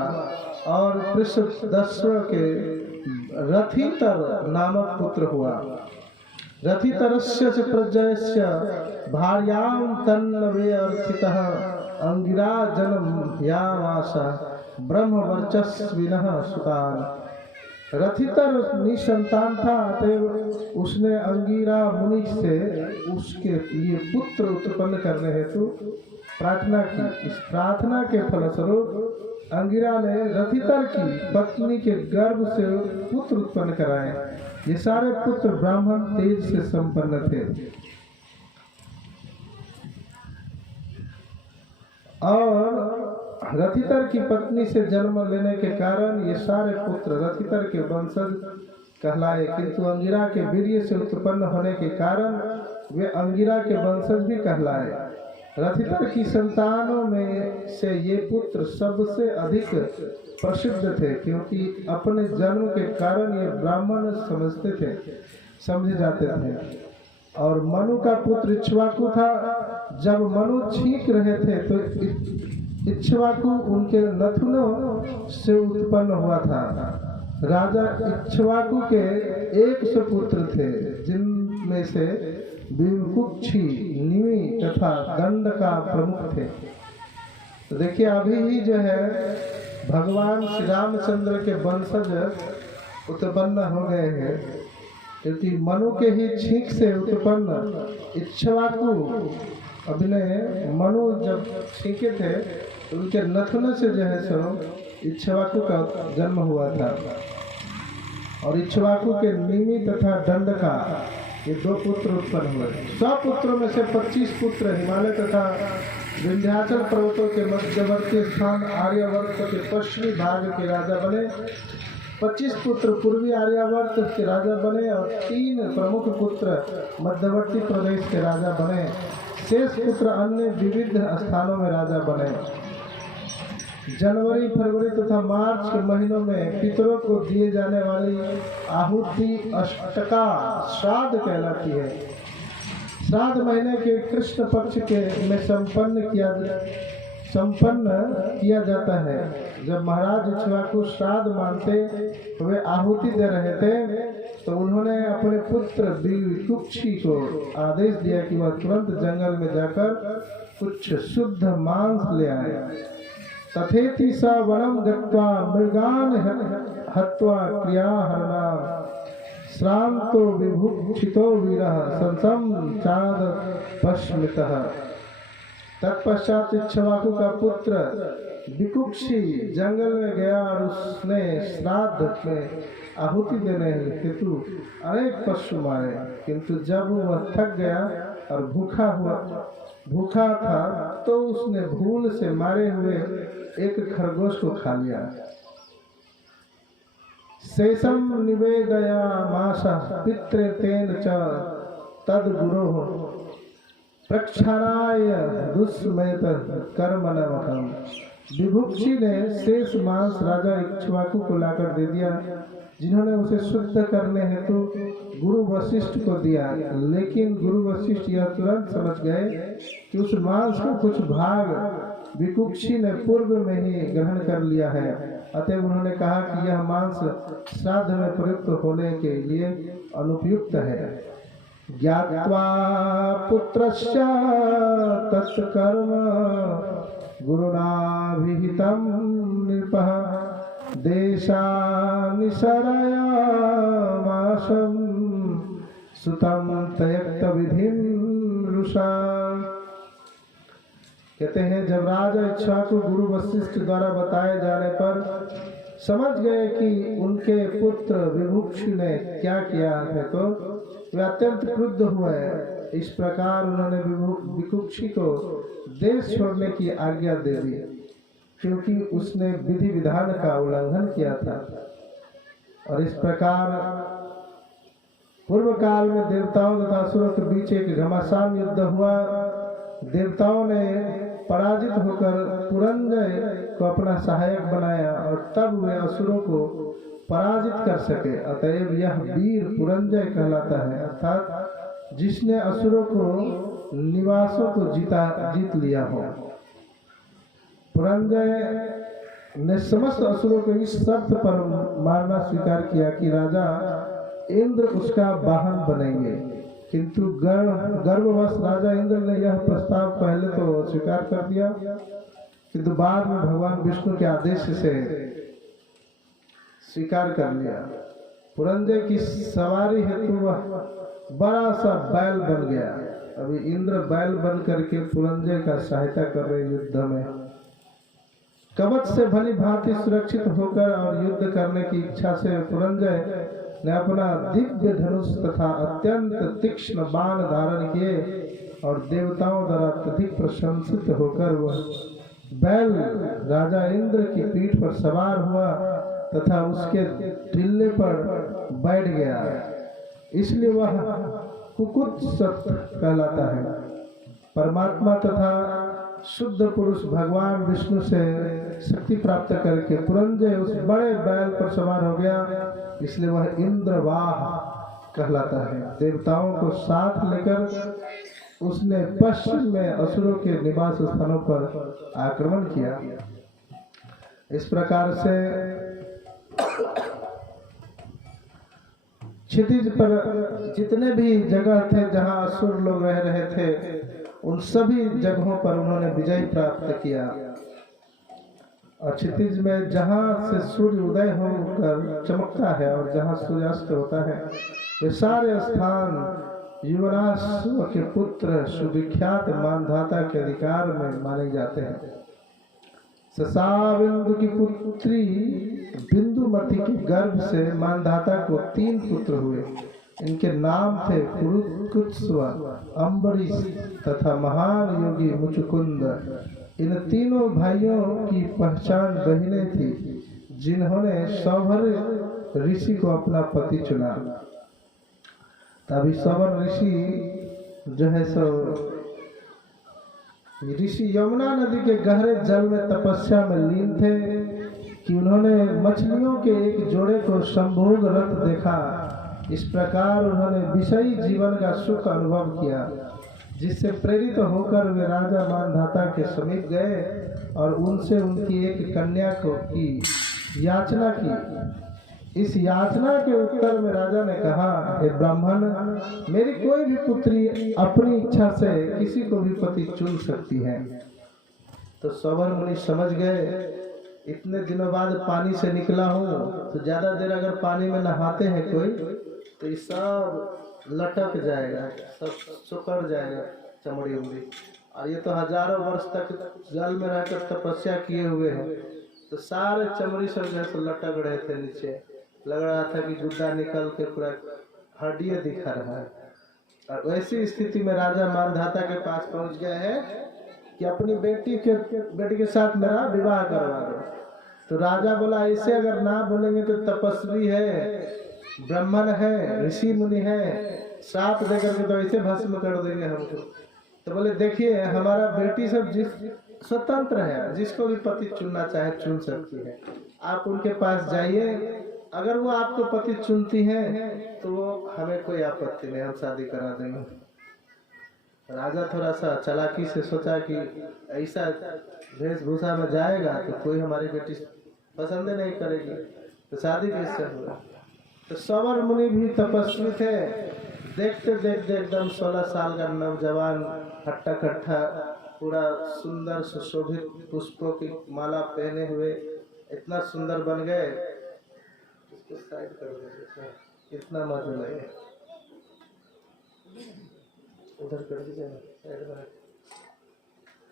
और पृष्ठदस्व के रथितर नामक पुत्र हुआ। रथितरस्य च प्रजयस्य भार्यां तन्नवे अर्थितः अंगिरा जन्म यामास ब्रह्मवर्चस्विनः सुतान्। रथितर निसंतान था, अतएव उसने अंगिरा मुनि से उसके लिए पुत्र उत्पन्न करने हेतु प्रार्थना की। इस प्रार्थना के फलस्वरूप अंगिरा ने रथितर की पत्नी के गर्भ से पुत्र उत्पन्न कराए। ये सारे पुत्र ब्राह्मण तेज से संपन्न थे और रथितर की पत्नी से जन्म लेने के कारण ये सारे पुत्र रथितर के वंशज कहलाए, किंतु अंगिरा के वीर्य से उत्पन्न होने के कारण वे अंगिरा के वंशज भी कहलाए। रथितर की संतानों में से ये पुत्र सबसे अधिक प्रसिद्ध थे, क्योंकि अपने जन्म के कारण ये ब्राह्मण समझे जाते थे। और मनु का पुत्र इक्ष्वाकु था। जब मनु छींक रहे थे तो इक्ष्वाकु उनके नथुनों से उत्पन्न हुआ था। राजा इक्ष्वाकु के 100 पुत्र थे, जिनमें से विकुक्षी, निमि तथा दंड का प्रमुख थे। तो देखिए अभी ही जो है भगवान श्री रामचंद्र के वंशज उत्पन्न हो गए हैं, क्योंकि मनु के ही छींक से उत्पन्न इक्ष्वाकु अभिनय मनु जब छींके थे तो उनके नथुन से जो है सो इक्ष्वाकु का जन्म हुआ था। और इक्ष्वाकु के निमि तथा दंड का ये 2 पुत्र उत्पन्न हुए। 100 पुत्रों में से 25 पुत्र हिमालय तथा विंध्याचल पर्वतों के मध्यवर्ती स्थान आर्यावर्त के पश्चिमी भाग के राजा बने। 25 पुत्र पूर्वी आर्यावर्त के राजा बने और 3 प्रमुख पुत्र मध्यवर्ती प्रदेश के राजा बने। शेष पुत्र अन्य विविध स्थानों में राजा बने। जनवरी, फरवरी तथा मार्च के महीनों में पितरों को दिए जाने वाली आहुति अष्टका श्राद्ध कहलाती है। श्राद्ध महीने के कृष्ण पक्ष के में संपन्न किया जाता है। जब महाराज इक्ष्वाकु श्राद्ध मानते हुए आहुति दे रहे थे तो उन्होंने अपने पुत्र विकुक्षी को आदेश दिया कि वह तुरंत जंगल में जाकर कुछ शुद्ध मांस ले आए। तथेति स वनम गत्वा मृगान हत्वा क्रियाहरणा श्रांतो विभुक्षितो वीरः संसम चाद पश्मितः। तत्पश्चात इक्ष्वाकु का पुत्र विकुक्षी जंगल में गया और उसने श्राद्ध में आहुति देने हेतु अनेक पशु मारे, किंतु जब वह थक गया और भूखा था तो उसने भूल से मारे हुए एक खरगोश को खा लिया। शेषम निवेदया माशा पितृ तेन च तद गुरो प्रक्षाणाय दुष्मेत कर्मणवकम। विभुक्षी ने शेष मांस राजा इक्ष्वाकु को लाकर दे दिया, जिन्होंने उसे शुद्ध करने हेतु गुरु वशिष्ठ को दिया। लेकिन गुरु वशिष्ठ यह तुरंत समझ गए कि उस मांस का कुछ भाग विकुक्षी ने पूर्व में ही ग्रहण कर लिया है, अतः उन्होंने कहा कि यह मांस श्राद्ध में प्रयुक्त होने के लिए अनुपयुक्त है। ज्ञात्वा पुत्रस्य तत्कर्म गुरुणाभिहितं नृपः देशानिसरयामाशं सुतं त्यक्त विधिं रुषा। कहते हैं जब राजा इक्ष्वाकु गुरु वशिष्ठ द्वारा बताए जाने पर समझ गए कि उनके पुत्र विभुक्षु ने क्या किया है तो वे अत्यंत क्रुद्ध हुए। इस प्रकार उन्होंने विकुक्षी को देश छोड़ने की आज्ञा दे दी, क्योंकि उसने विधि विधान का उल्लंघन किया था। और इस प्रकार पूर्व काल में देवताओं तथा असुरों के बीच एक घमासान युद्ध हुआ। देवताओं ने पराजित होकर पुरंजय को अपना सहायक बनाया और तब वे असुरों को पराजित कर सके। अतएव यह वीर पुरंजय कहलाता है, अर्थात जिसने असुरों को निवासों को जीत लिया हो। पुरंजय ने समस्त असुरों को इस शर्त पर मारना स्वीकार किया कि राजा इंद्र उसका वाहन बनेंगे, किंतु गर्भवश राजा इंद्र ने यह प्रस्ताव पहले तो स्वीकार कर दिया, किंतु बाद में भगवान विष्णु के आदेश से स्वीकार कर लिया। पुरंजय की सवारी हेतु वह बड़ा सा बैल बन गया। अभी इंद्र बैल बन करके पुरंजय का सहायता कर रहे युद्ध में। कवच से भली भांति सुरक्षित होकर और युद्ध करने की इच्छा से पुरंजय ने अपना दिव्य धनुष तथा अत्यंत तीक्ष्ण बाण धारण किए और देवताओं द्वारा अत्यधिक प्रशंसित होकर वह बैल राजा इंद्र की पीठ पर सवार हुआ तथा उसके टिल्ले पर बैठ गया। इसलिए वह कुकुत्सत कहलाता है। परमात्मा तथा शुद्ध पुरुष भगवान विष्णु से शक्ति प्राप्त करके पुरंजय उस बड़े बैल पर सवार हो गया, इसलिए वह इंद्रवाह कहलाता है। देवताओं को साथ लेकर उसने पश्चिम में असुरों के निवास स्थानों पर आक्रमण किया। इस प्रकार से क्षितिज पर जितने भी जगह थे जहां असुर लोग रह रहे थे, उन सभी जगहों पर उन्होंने विजय प्राप्त किया। और क्षितिज में जहां से सूर्य उदय होकर चमकता है और जहां सूर्यास्त होता है, वे सारे स्थान युवराज के पुत्र सुविख्यात मानधाता के अधिकार में माने जाते हैं। ससाबिंदु की पुत्री बिंदुमती के गर्भ से मानधाता को 3 पुत्र हुए। इनके नाम थे कुरुकुत्स्व, अम्बरीश तथा महान योगी मुचुकुंद। इन तीनों भाइयों की पहचान बहनें थी, जिन्होंने सौभर ऋषि को अपना पति चुना। तभी सौभर ऋषि जो है सो ऋषि यमुना नदी के गहरे जल में तपस्या में लीन थे कि उन्होंने मछलियों के एक जोड़े को संभोग रत देखा। इस प्रकार उन्होंने विषयी जीवन का सुख अनुभव किया, जिससे प्रेरित होकर वे राजा मानधाता के समीप गए और उनसे उनकी एक कन्या को की याचना की। इस याचना के उत्तर में राजा ने कहा, हे ब्राह्मण, मेरी कोई भी पुत्री अपनी इच्छा से किसी को भी पति चुन सकती है। तो सौभर मुनि समझ गए, इतने दिनों बाद पानी से निकला हूँ, तो ज्यादा देर अगर पानी में नहाते हैं कोई, तो ये सब लटक जाएगा, सब सुकर जाएगा चमड़ी उमड़ी। और ये तो हजारों वर्ष तक जल में रहकर तपस्या किए हुए हैं, तो सारे चमड़ी सब जैसे लटक रहे थे नीचे। लग रहा था कि गुद्दा निकल के पूरा हड्डियां दिखा रहा है। और वैसी स्थिति में राजा मानधाता के पास पहुंच गए हैं कि अपनी बेटी के साथ मेरा विवाह करवा दो। तो राजा बोला, ऐसे अगर ना बोलेंगे तो तपस्वी है, ब्राह्मण है, ऋषि मुनि है, श्राप देकर के तो ऐसे भस्म कर देंगे हमको। तो बोले, देखिए हमारा बेटी सब स्वतंत्र है, जिसको भी पति चुनना चाहे चुन सकती है। आप उनके पास जाइए, अगर वो आपको पति चुनती हैं तो वो हमें कोई आपत्ति नहीं, हम शादी करा देंगे। राजा थोड़ा सा चालाकी से सोचा कि ऐसा वेशभूषा में जाएगा तो कोई हमारी बेटी पसंद नहीं करेगी, तो शादी कैसे होगा। तो सौभर मुनि भी तपस्वी थे। देखते देखते एकदम 16 साल का नौजवान हट्टा कट्ठा पूरा सुंदर सुशोभित पुष्पों की माला पहने हुए इतना सुंदर बन गए। इसको साइड कर दीजिए, इतना मजा लगे, उधर कर दीजिए, साइड में,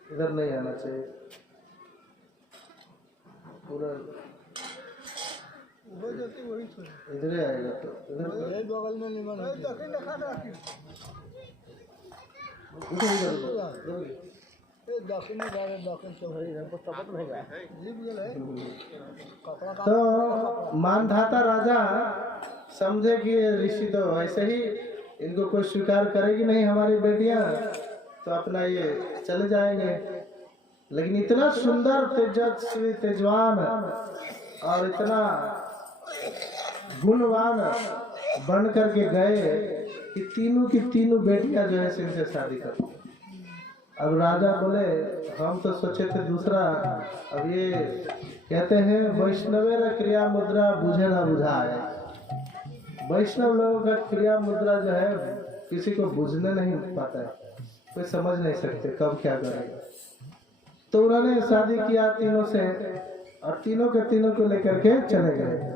इधर नहीं आना चाहिए, पूरा इधर ही आएगा। तो इधर बगल में निमन तो मानधाता राजा समझे कि ऋषि तो ऐसे ही, इनको कोई स्वीकार करेगी नहीं हमारी बेटियां, तो अपना ये चले जाएंगे। लेकिन इतना सुंदर तेजस्वी तेजवान और इतना गुणवान बन करके गए कि तीनों की तीनों बेटियां जो है इनसे शादी कर। अब राजा बोले, हम तो सोचे थे दूसरा। अब ये कहते हैं वैष्णवेर क्रिया मुद्रा बुझे ना बुझाए। वैष्णव लोगों का क्रिया मुद्रा जो है किसी को बुझने नहीं पाता है, कोई समझ नहीं सकते कब क्या करेगा। तो उन्होंने शादी किया तीनों से, और तीनों के तीनों को लेकर के चले गए।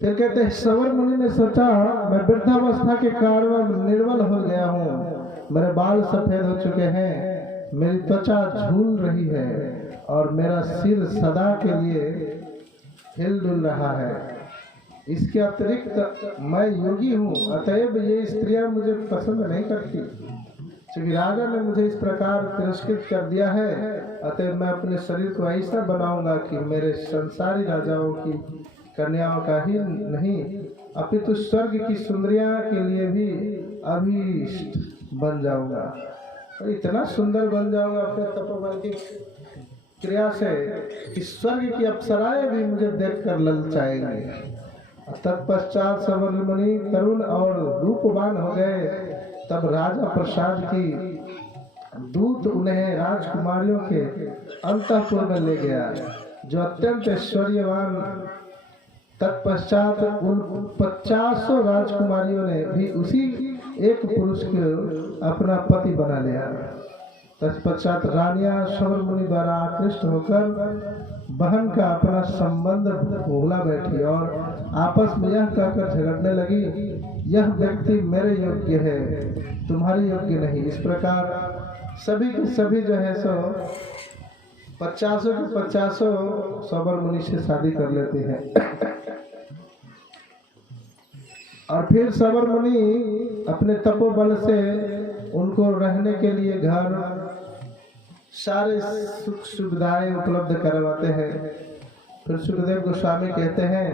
फिर कहते हैं सवर मुनि ने सोचा मैं वृद्धावस्था के कारण निर्बल हो गया हूँ, मेरे बाल सफेद हो चुके हैं, मेरी त्वचा झूल रही है और मेरा सिर सदा के लिए हिलडुल रहा है। इसके अतिरिक्त मैं योगी हूँ, अतएव ये स्त्रियां मुझे पसंद नहीं करती। क्योंकि राजा ने मुझे इस प्रकार तिरस्कृत कर दिया है, अतएव मैं अपने शरीर को ऐसा बनाऊंगा कि मेरे संसारी राजाओं की कन्याओं का ही नहीं अपितु स्वर्ग की सुंदरियां के लिए भी अभीष्ट बन जाऊंगा। और इतना सुंदर बन जाऊंगा अपने तपोबल की क्रिया से कि स्वर्ग की अप्सराएं भी मुझे देखकर ललचाएंगी। तत्पश्चात सवर मुनि तरुण और रूपवान हो गए। तब राजा प्रसाद की दूत उन्हें राजकुमारियों के अंतःपुर में ले गया, जो अत्यंत ऐश्वर्यवान। तत्पश्चात उन 50 राजकुमारियों ने भी उसी एक पुरुष को अपना पति बना लिया। तत्पश्चात रानियां सवर मुनि द्वारा आकृष्ट होकर बहन का अपना संबंध भूला बैठी और आपस में यह कहकर झगड़ने लगी, यह व्यक्ति मेरे योग्य है, तुम्हारे योग्य नहीं। इस प्रकार सभी के सभी जो है सो 50 के 50 सवर मुनि से शादी कर लेते हैं। और फिर सवर मुनि अपने तपोबल से उनको रहने के लिए घर सारे सुख सुविधाएं उपलब्ध करवाते हैं। फिर सुखदेव गोस्वामी कहते हैं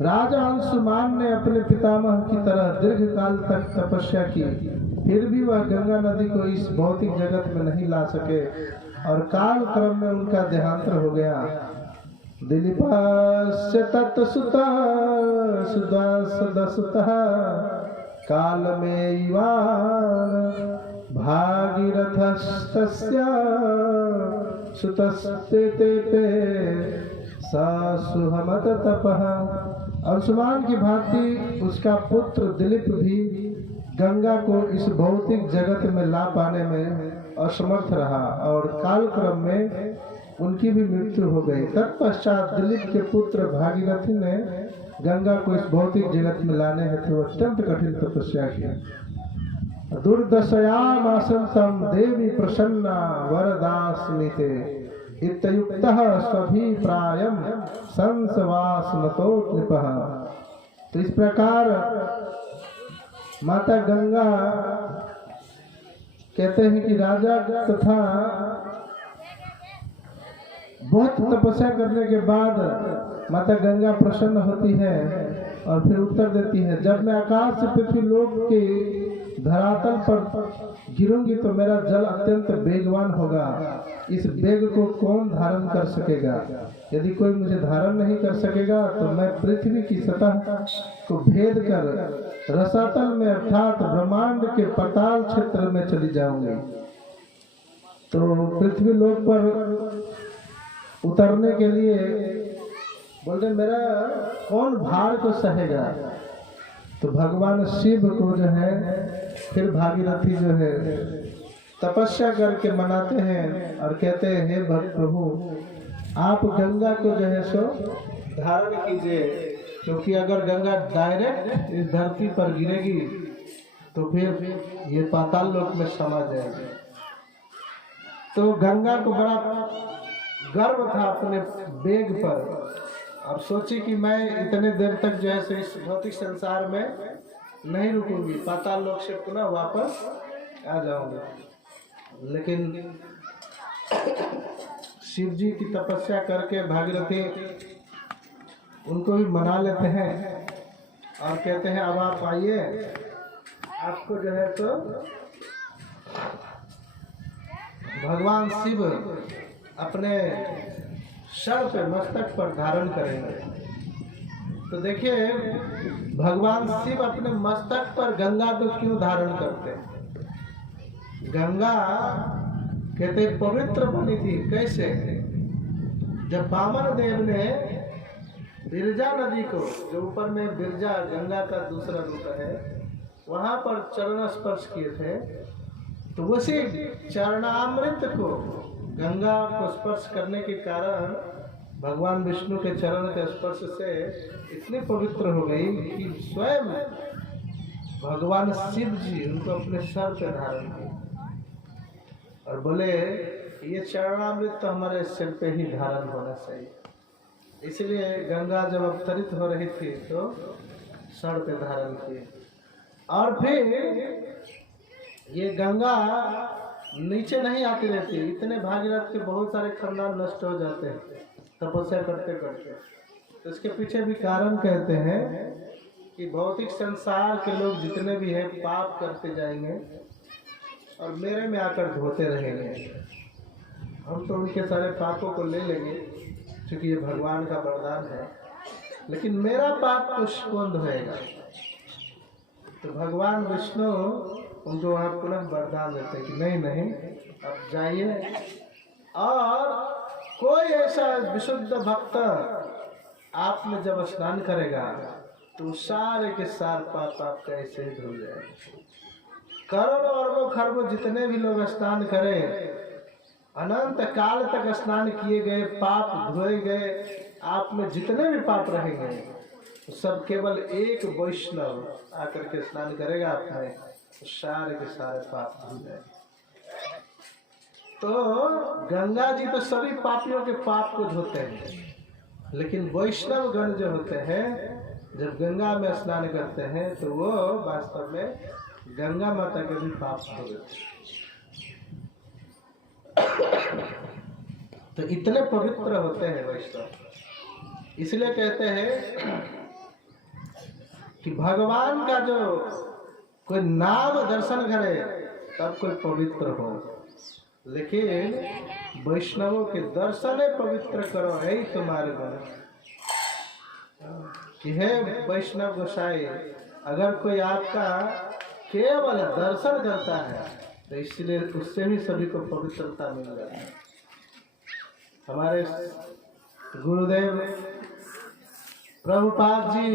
राजा अंशुमान ने अपने पितामह की तरह दीर्घ काल तक तपस्या की, फिर भी वह गंगा नदी को इस भौतिक जगत में नहीं ला सके और काल क्रम में उनका देहांतर हो गया। दिलीपस्य तत्सुता सुदासदसुतः काल में भागीरथस्तस्य सुतस्ते पे सुहमत तपः। अंशुमान की भांति उसका पुत्र दिलीप भी गंगा को इस भौतिक जगत में ला पाने में असमर्थ रहा और कालक्रम में उनकी भी मृत्यु हो गई। तत्पश्चात दिलीप के पुत्र भागीरथी ने गंगा को इस भौतिक जगत में लाने हेतु अत्यंत कठिन तपस्या किया। दुर्दशयामासंतं देवी प्रसन्ना वरदास्मिते इत्युक्तः स्वभिप्रायं संसवास्मतो नृपः। तो इस प्रकार माता गंगा कहते हैं कि राजा तथा बहुत तपस्या करने के बाद माता गंगा प्रसन्न होती है और फिर उत्तर देती है, जब मैं आकाश से पृथ्वी लोक के धरातल पर गिरूंगी तो मेरा जल अत्यंत वेगवान होगा। इस वेग को कौन धारण कर सकेगा? यदि कोई मुझे धारण नहीं कर सकेगा तो मैं पृथ्वी की सतह को भेद कर रसातल में अर्थात ब्रह्मांड के पाताल क्षेत्र में चली जाऊंगी। तो पृथ्वी लोक पर उतरने के लिए बोलते मेरा कौन भार को सहेगा? तो भगवान शिव को जो है फिर भागीरथी जो है तपस्या करके मनाते हैं और कहते हैं हे भक्त प्रभु आप गंगा को जो है सो धारण कीजिए, क्योंकि अगर गंगा डायरेक्ट इस धरती पर गिरेगी तो फिर ये पाताल लोक में समा जाएगी। तो गंगा को बड़ा गर्व था अपने वेग पर और सोची कि मैं इतने देर तक जो है इस भौतिक संसार में नहीं रुकूंगी, पाताल लोक से पुनः वापस आ जाऊंगी। लेकिन शिव जी की तपस्या करके भागीरथी उनको भी मना लेते हैं और कहते हैं अब आप आइए, आपको जो है तो भगवान शिव अपने सर पे मस्तक पर धारण करेंगे। तो देखिए भगवान शिव अपने मस्तक पर गंगा को क्यों धारण करते हैं? गंगा कहते पवित्र बनी थी कैसे? जब वामन देव ने बिरजा नदी को, जो ऊपर में बिरजा गंगा का दूसरा रूप है, वहां पर चरण स्पर्श किए थे, तो उसी चरणामृत को गंगा को स्पर्श करने के कारण भगवान विष्णु के चरण के स्पर्श से इतनी पवित्र हो गई कि स्वयं भगवान शिव जी उनको अपने सर पे धारण किए और बोले ये चरणामृत तो हमारे सिर पे ही धारण होना चाहिए। इसलिए गंगा जब अवतरित हो रही थी तो सर पे धारण किए। और फिर ये गंगा नीचे नहीं आती रहती। इतने भागीरथ के बहुत सारे खानदान नष्ट हो जाते हैं तपस्या करते करते। तो इसके पीछे भी कारण कहते हैं कि भौतिक संसार के लोग जितने भी हैं पाप करते जाएंगे और मेरे में आकर धोते रहेंगे। हम तो उनके सारे पापों को ले लेंगे क्योंकि ये भगवान का वरदान है, लेकिन मेरा पाप कुछ कौन धोएगा। तो भगवान विष्णु उनको वहाँ पुनः वरदान देते हैं कि नहीं नहीं अब जाइए, और कोई ऐसा विशुद्ध भक्त आप में जब स्नान करेगा तो सारे के सारे पाप आपका ऐसे ही धुल जाएगा। करोड़ों अरबों खरबों जितने भी लोग स्नान करें, अनंत काल तक स्नान किए गए पाप धोए गए, आप में जितने भी पाप रहेंगे तो सब केवल एक वैष्णव आकर के स्नान करेगा आपने, तो सारे के सारे पाप धुल जाएंगे। तो गंगा जी तो सभी पापियों के पाप को धोते हैं, लेकिन वैष्णव गण जो होते हैं जब गंगा में स्नान करते हैं तो वो वास्तव में गंगा माता के भी पाप धो देते हैं। तो इतने पवित्र होते हैं वैष्णव। इसलिए कहते हैं कि भगवान का जो कोई नाम दर्शन करे तब कोई पवित्र हो, लेकिन वैष्णवों के दर्शन पवित्र करो यही तुम्हारे गुण कि हे वैष्णव गोसाई, अगर कोई आपका केवल दर्शन करता है तो इसलिए उससे भी सभी को पवित्रता मिल जाती है। हमारे गुरुदेव प्रभुपाद जी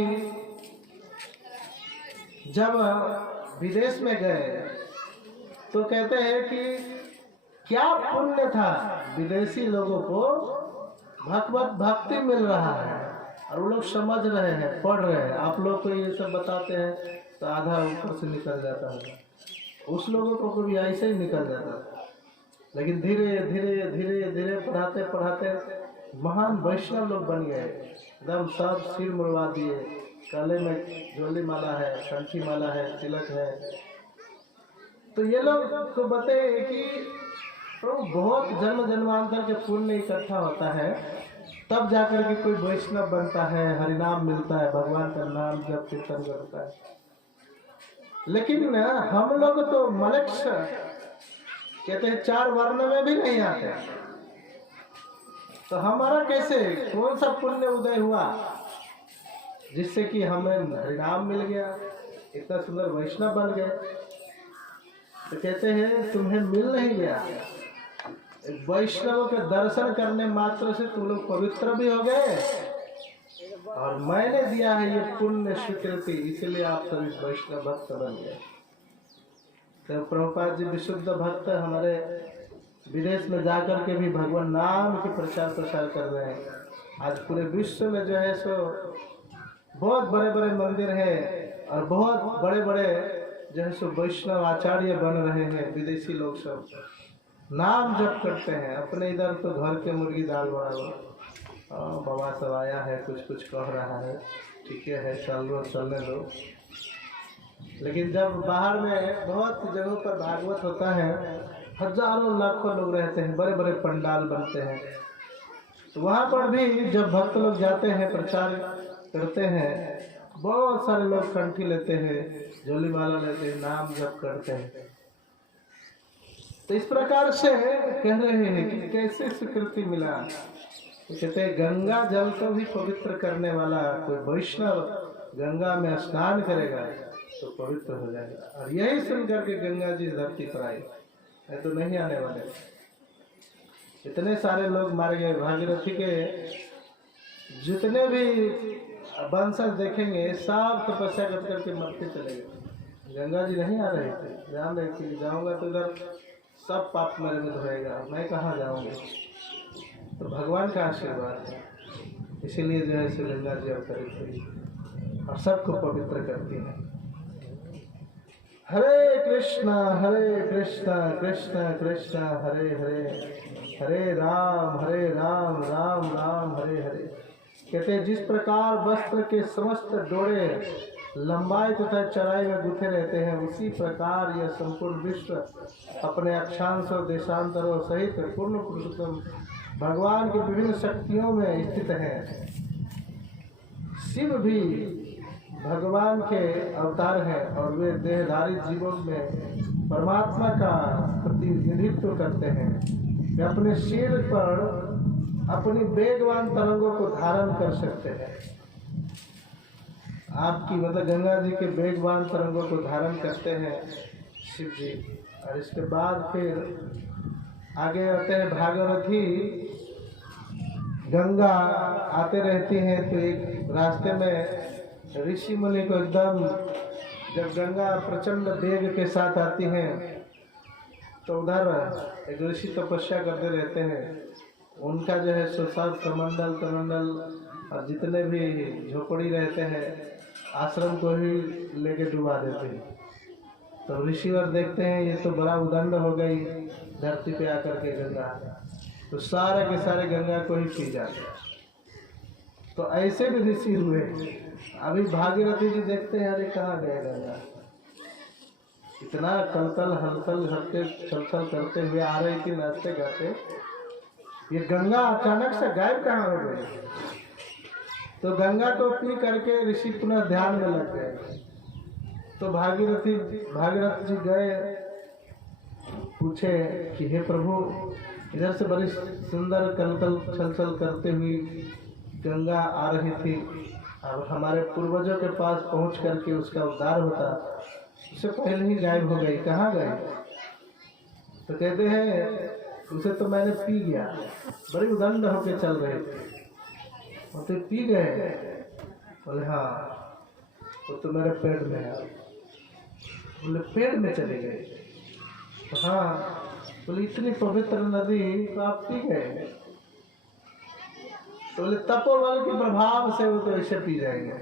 जब विदेश में गए तो कहते हैं कि क्या पुण्य था, विदेशी लोगों को भगवत भक्ति मिल रहा है और वो लोग समझ रहे हैं, पढ़ रहे हैं। आप लोग को ये सब बताते हैं तो आधा ऊपर से निकल जाता है, उस लोगों को भी ऐसे ही निकल जाता है। लेकिन धीरे धीरे धीरे धीरे पढ़ाते पढ़ाते महान वैष्णव लोग बन गए, एकदम सब सिर मुड़वा दिए, गले में जोली माला है, कंठी माला है, तिलक है। तो ये लोग को बताए कि तो बहुत जन्म जन्मांतर के पुण्य इकट्ठा होता है तब जाकर के कोई वैष्णव बनता है, हरिनाम मिलता है, भगवान का नाम जब कीर्तन करता है। लेकिन हम लोग तो मलक्ष कहते हैं 4 वर्ण में भी नहीं आते, तो हमारा कैसे कौन सा पुण्य उदय हुआ जिससे कि हमें हरिनाम मिल गया, इतना सुंदर वैष्णव बन गए। तो कहते हैं तुम्हें मिल नहीं गया, वैष्णव के दर्शन करने मात्र से तुम लोग पवित्र भी हो गए और मैंने दिया है ये पुण्य स्वीकृति, इसलिए आप सभी वैष्णव भक्त बन गए। तो प्रभुपाद जी विशुद्ध भक्त हमारे विदेश में जाकर के भी भगवान नाम के प्रचार प्रसार कर रहे हैं। आज पूरे विश्व में जो है सो बहुत बड़े बड़े मंदिर हैं और बहुत बड़े बड़े जो है सो वैष्णव आचार्य बन रहे हैं। विदेशी लोग सब नाम जप करते हैं, अपने इधर तो घर के मुर्गी दाल बना बाबा सब आया है, कुछ कुछ कह रहा है, ठीक है चल लो चलने दो। लेकिन जब बाहर में बहुत जगहों पर भागवत होता है, हजारों लाखों लोग रहते हैं, बड़े बड़े पंडाल बनते हैं, तो वहाँ पर भी जब भक्त लोग जाते हैं प्रचार करते हैं, बहुत सारे लोग कंठी लेते हैं, झोली माला लेते हैं, नाम जप करते हैं। तो इस प्रकार से कह रहे हैं कि कैसे स्वीकृति मिला। तो कहते हैं गंगा जल को भी पवित्र करने वाला कोई वैष्णव गंगा में स्नान करेगा तो पवित्र हो जाएगा। और यही सुन करके गंगा जी धरती पर आई, है तो नहीं आने वाले। इतने सारे लोग मारे गए, भागीरथी के जितने भी वंशज देखेंगे सब तपस्या कर करके मरते चले गए। गंगा जी नहीं आ रहे थे, जान रहे थे जाऊंगा तो इधर सब पाप मेरे में धोएगा, मैं कहाँ जाऊंगा। तो भगवान का आशीर्वाद है। इसीलिए जो है सो गंगा जी अवतरित हुई और सबको पवित्र करती हैं। हरे कृष्णा कृष्ण कृष्ण हरे हरे, हरे राम राम राम हरे हरे। कहते हैं जिस प्रकार वस्त्र के समस्त डोरे लंबाई तथा चौड़ाई में गुथे रहते हैं, उसी प्रकार यह संपूर्ण विश्व अपने अक्षांशों देशांतरों सहित पूर्ण पुरुषोत्तम भगवान की विभिन्न शक्तियों में स्थित है। शिव भी भगवान के अवतार हैं और वे देहधारी जीवों में परमात्मा का प्रतिनिधित्व करते हैं। वे अपने सिर पर अपनी वेगवान तरंगों को धारण कर सकते हैं। आपकी मतलब गंगा जी के वेगवान तरंगों को धारण करते हैं शिव जी। और इसके बाद फिर आगे आते हैं भागीरथी गंगा आते रहती हैं। तो एक रास्ते में ऋषि मुनि को एकदम, जब गंगा प्रचंड वेग के साथ आती हैं तो उधर एक ऋषि तपस्या करते रहते हैं। उनका जो है सो सब कमंडल और जितने भी झोपड़ी रहते हैं आश्रम को ही लेके डुबा देते हैं। तो ऋषि और देखते हैं ये तो बड़ा उदंड हो गई धरती पे आकर के गंगा, तो सारे के सारे गंगा को ही पी जाते। तो ऐसे भी ऋषि हुए। अभी भागीरथी जी देखते हैं अरे कहाँ गए गंगा, इतना कलकल हलचल करते चलचल करते हुए आ रही थी नाचते गाते, ये गंगा अचानक से गायब कहाँ हो गई। तो गंगा को पी करके ऋषि पुनः ध्यान में लग गए। तो भागीरथ जी गए, पूछे कि हे प्रभु, इधर से बड़ी सुंदर कलकल छलछल करते हुई गंगा आ रही थी, अब हमारे पूर्वजों के पास पहुंच करके उसका उद्धार होता, उससे पहले ही गायब हो गई, कहाँ गई। तो कहते हैं उसे तो मैंने पी गया, बड़ी उदंड होके चल रहे थे, वो तो पी गए। बोले हाँ, वो तो मेरे पेट में है। बोले पेट में चले गए। तो हाँ, बोले इतनी पवित्र नदी तो आप पी गए। तो बोले तपोबल के प्रभाव से वो तो ऐसे पी जाएंगे।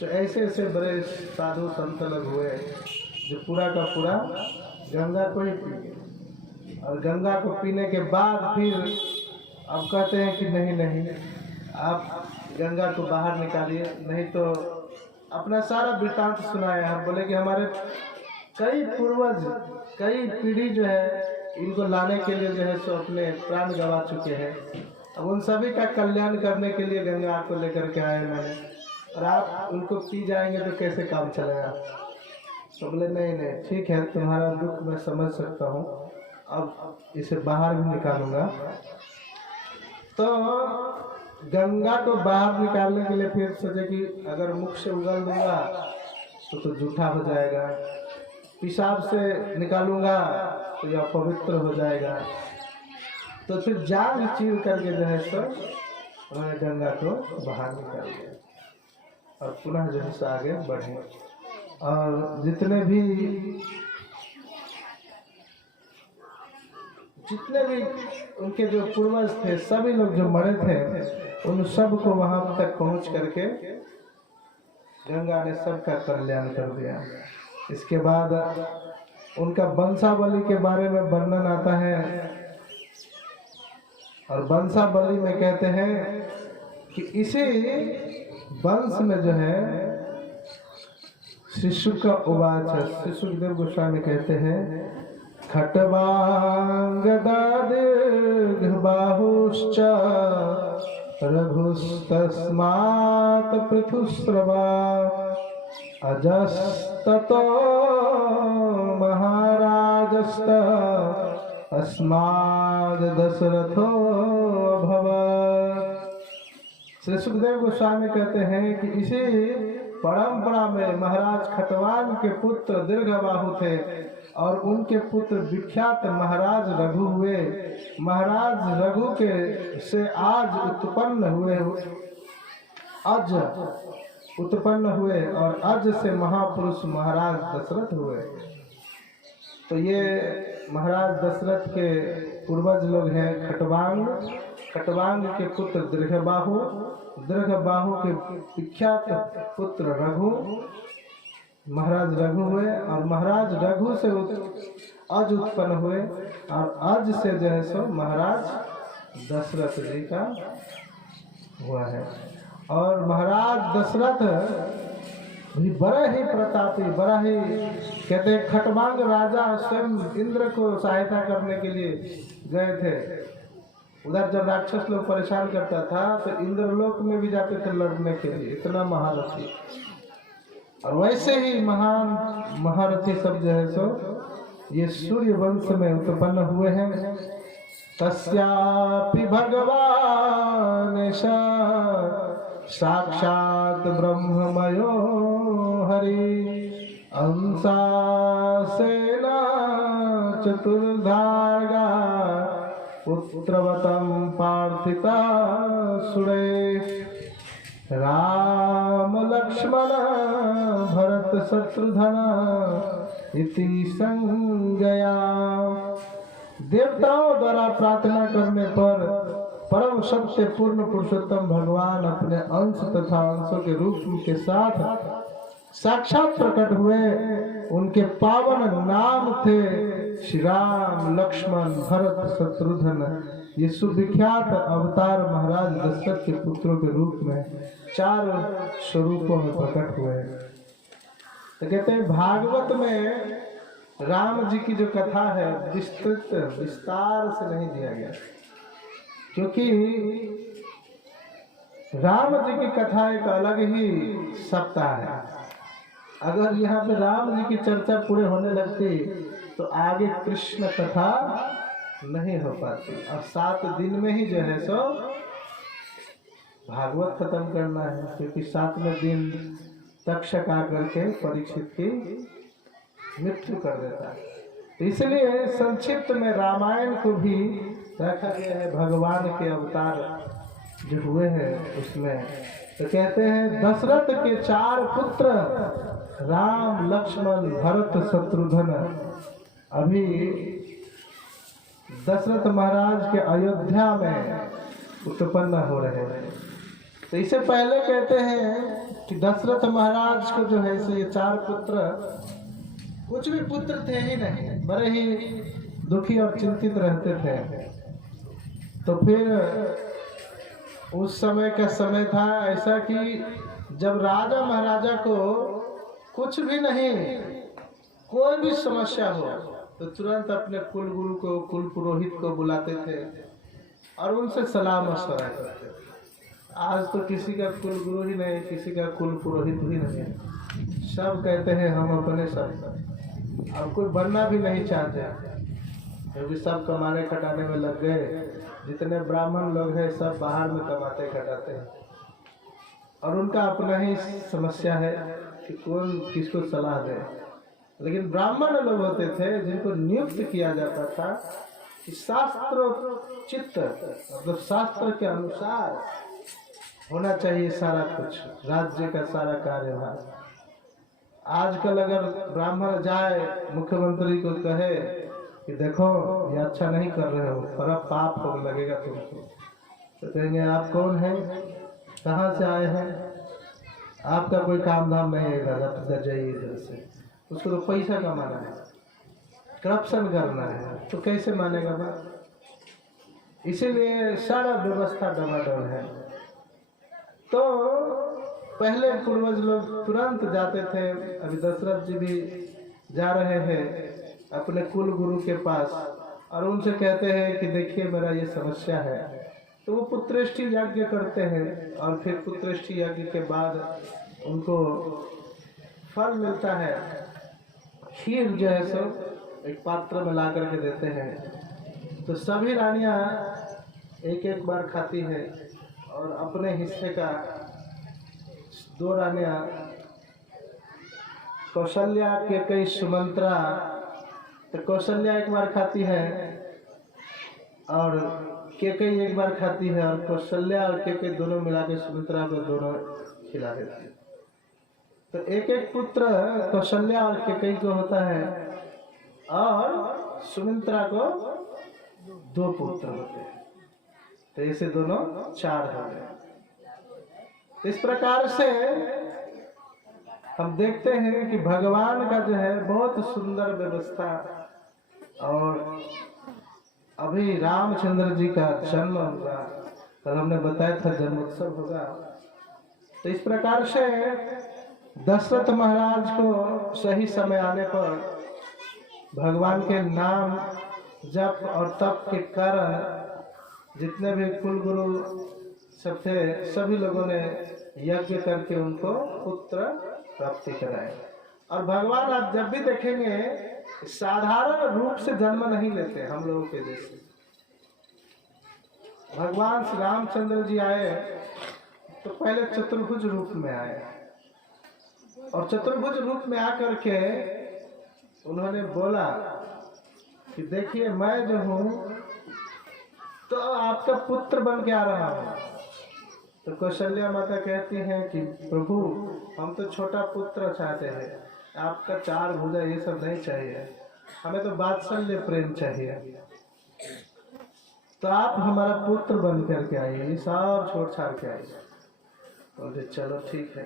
तो ऐसे ऐसे बड़े साधु संत लोग हुए जो पूरा का पूरा गंगा को ही पी गए। और गंगा को पीने के बाद फिर अब कहते हैं कि नहीं आप गंगा को बाहर निकालिए, नहीं तो अपना सारा वृत्तांत सुनाया। हम बोले कि हमारे कई पूर्वज, कई पीढ़ी जो है इनको लाने के लिए जो है सो अपने प्राण गंवा चुके हैं। अब उन सभी का कल्याण करने के लिए गंगा को लेकर के आए मैंने, और आप उनको पी जाएंगे तो कैसे काम चलेगा। तो बोले नहीं ठीक है, तुम्हारा दुख मैं समझ सकता हूँ, अब इसे बाहर भी निकालूंगा। तो गंगा को बाहर निकालने के लिए फिर सोचे कि अगर मुख से उगल दूंगा तो जूठा हो जाएगा, पेशाब से निकालूंगा तो यह पवित्र हो जाएगा। तो फिर जाल चीर करके जो है सो उन्होंने गंगा को बाहर निकाल दिया और पुनः जो है सो आगे बढ़े। और जितने भी उनके जो पूर्वज थे, सभी लोग जो मरे थे, उन सब को वहां तक पहुंच करके गंगा ने सबका कल्याण कर दिया। इसके बाद उनका वंशावली के बारे में वर्णन आता है, और वंशावली में कहते हैं कि इसी वंश में जो है श्री शुक उवाच, श्री सुखदेव गोस्वामी कहते हैं खट्वांगदादीर्घबाहुश्च रघुस्तस्मात् पृथुस्रवा अजस्ततो महाराजस्त अस्माद दशरथो अभवत्। श्री सुखदेव गोस्वामी कहते हैं कि इसी परंपरा में महाराज खटवांग के पुत्र दीर्घबाहु थे और उनके पुत्र विख्यात महाराज रघु हुए। महाराज रघु के से आज उत्पन्न हुए और अज से महापुरुष महाराज दशरथ हुए। तो ये महाराज दशरथ के पूर्वज लोग हैं खटवांग खटवांग के पुत्र दीर्घबाहु, दीर्घबाहु के विख्यात पुत्र रघु, महाराज रघु हुए, और महाराज रघु से अज उत्पन्न हुए, और अज से जो है सो महाराज दशरथ जी का हुआ है। और महाराज दशरथ भी बड़ा ही प्रतापी, बड़ा ही, कहते हैं खटवांग राजा स्वयं इंद्र को सहायता करने के लिए गए थे। उधर जब राक्षस लोग परेशान करता था तो इंद्रलोक में भी जाते थे लड़ने के लिए, इतना महारथी। और वैसे ही महान महारथी सब जो है सो ये सूर्य वंश में उत्पन्न हुए हैं। तस्यापि भगवान साक्षात ब्रह्ममयो हरि, अंशासेना चतुर्धागा पुत्रवतम पार्थिता सुरे, राम लक्ष्मण भरत शत्रुघ्न इति संज्ञया। देवताओं द्वारा प्रार्थना करने पर परम सत्य पूर्ण पुरुषोत्तम भगवान अपने अंश तथा अंशों के रूप के साथ साक्षात प्रकट हुए। उनके पावन नाम थे श्री राम लक्ष्मण भरत शत्रुघ्न। ये सुविख्यात अवतार महाराज दशरथ के पुत्रों के रूप में 4 स्वरूपों में प्रकट हुए। तो कहते हैं भागवत में राम जी की जो कथा है विस्तृत विस्तार से नहीं दिया गया, क्योंकि राम जी की कथा एक अलग ही सप्ताह है। अगर यहाँ पे राम जी की चर्चा पूरे होने लगती तो आगे कृष्ण कथा नहीं हो पाती। और 7 दिन में ही जो है सो भागवत खत्म करना है, क्योंकि 7वें दिन तक्षक आकर के परीक्षित की मृत्यु कर देता है। तो इसलिए संक्षिप्त में रामायण को भी रखा गया है भगवान के अवतार जो हुए हैं उसमें। तो कहते हैं दशरथ के 4 पुत्र राम लक्ष्मण भरत शत्रुघ्न अभी दशरथ महाराज के अयोध्या में उत्पन्न हो रहे हैं। तो इससे पहले कहते हैं कि दशरथ महाराज को जो है ये 4 पुत्र, कुछ भी पुत्र थे ही नहीं, बड़े ही दुखी और चिंतित रहते थे। तो फिर उस समय का समय था ऐसा कि जब राजा महाराजा को कुछ भी नहीं, कोई भी समस्या हो तो तुरंत अपने कुल गुरु को, कुल पुरोहित को बुलाते थे और उनसे सलाह मशवरा करते थे। आज तो किसी का कुल गुरु ही नहीं, किसी का कुल पुरोहित भी नहीं है। सब कहते हैं हम अपने सब, और कोई बनना भी नहीं चाहते, क्योंकि सब कमाने खटाने में लग गए। जितने ब्राह्मण लोग हैं सब बाहर में कमाते खटाते हैं, और उनका अपना ही समस्या है कि कौन किसको सलाह दे। लेकिन ब्राह्मण लोग होते थे जिनको नियुक्त किया जाता था कि शास्त्र चित्त, मतलब शास्त्र के अनुसार होना चाहिए सारा कुछ, राज्य का सारा कार्यभार। आजकल अगर ब्राह्मण जाए मुख्यमंत्री को कहे कि देखो ये अच्छा नहीं कर रहे हो, बड़ा पाप होने लगेगा तुमको, तो कहेंगे आप कौन हैं, कहाँ से आए हैं, आपका कोई काम धाम नहीं है, इधर जाइए इधर से। उसको तो पैसा कमाना है, करप्शन करना है, तो कैसे मानेगा बात। इसीलिए सारा व्यवस्था डमाडोल है। तो पहले पूर्वज लोग तुरंत जाते थे, अभी दशरथ जी भी जा रहे हैं अपने कुल गुरु के पास, और उनसे कहते हैं कि देखिए मेरा ये समस्या है। तो वो पुत्रेष्टि यज्ञ करते हैं, और फिर पुत्रेष्टि यज्ञ के बाद उनको फल मिलता है। खीर जो है सो एक पात्र में ला करके देते हैं। तो सभी रानियां एक एक बार खाती है, और अपने हिस्से का 2 रानियां, कौशल्या के कई सुमंत्रा, तो कौशल्या एक बार खाती है और केकई एक बार खाती है, और कौशल्या और केकई दोनों मिला के सुमित्रा को दोनों खिला देती है। तो एक एक पुत्र कौशल्या और केकई को होता है, और सुमित्रा को 2 पुत्र होते हैं। तो ऐसे दोनों 4 हो गए। इस प्रकार से हम देखते हैं कि भगवान का जो है बहुत सुंदर व्यवस्था। और अभी रामचंद्र जी का जन्म होगा, कल हमने बताया था जन्मोत्सव होगा। तो इस प्रकार से दशरथ महाराज को सही समय आने पर भगवान के नाम जप और तप के कारण जितने भी कुल गुरु सब थे, सभी लोगों ने यज्ञ करके उनको पुत्र प्राप्ति कराए। और भगवान आप जब भी देखेंगे साधारण रूप से जन्म नहीं लेते हम लोगों के जैसे। भगवान श्री रामचंद्र जी आए तो पहले चतुर्भुज रूप में आए, और चतुर्भुज रूप में आकर के उन्होंने बोला कि देखिए मैं जो हूँ तो आपका पुत्र बन के आ रहा हूँ। तो कौशल्या माता कहती हैं कि प्रभु हम तो छोटा पुत्र चाहते हैं, आपका 4 भुजा ये सब नहीं चाहिए, हमें तो वात्सल्य प्रेम चाहिए। तो आप हमारा पुत्र बन करके आइए, ये सब छोड़ छाड़ के आइए। बोले चलो ठीक है।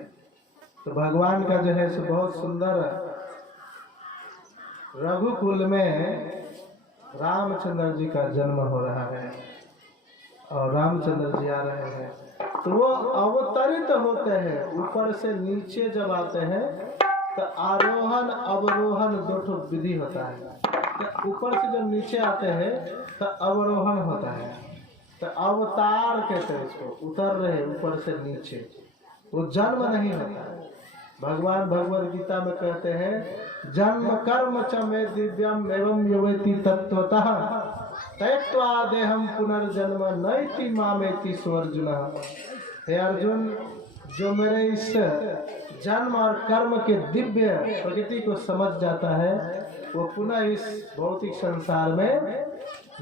तो भगवान का जो है सो बहुत सुंदर रघुकुल में रामचंद्र जी का जन्म हो रहा है और रामचंद्र जी आ रहे हैं। तो वो अवतरित होते हैं, ऊपर से नीचे जब आते हैं तो आरोहण अवरोहण 2 विधि होता है। तो ऊपर से जब नीचे आते हैं तो अवरोहण होता है, तो अवतार कहते हैं इसको, उतर रहे ऊपर से नीचे, वो जन्म नहीं होता है। भगवान भगवद गीता में कहते हैं जन्म कर्म च मे दिव्यम एवं युवती तत्वतः त्यक्त्वा देहम पुनर्जन्म नैति मामेति सुअर्जुन। हे अर्जुन, जो मेरे इस जन्म और कर्म के दिव्य प्रकृति को समझ जाता है वो पुनः इस भौतिक संसार में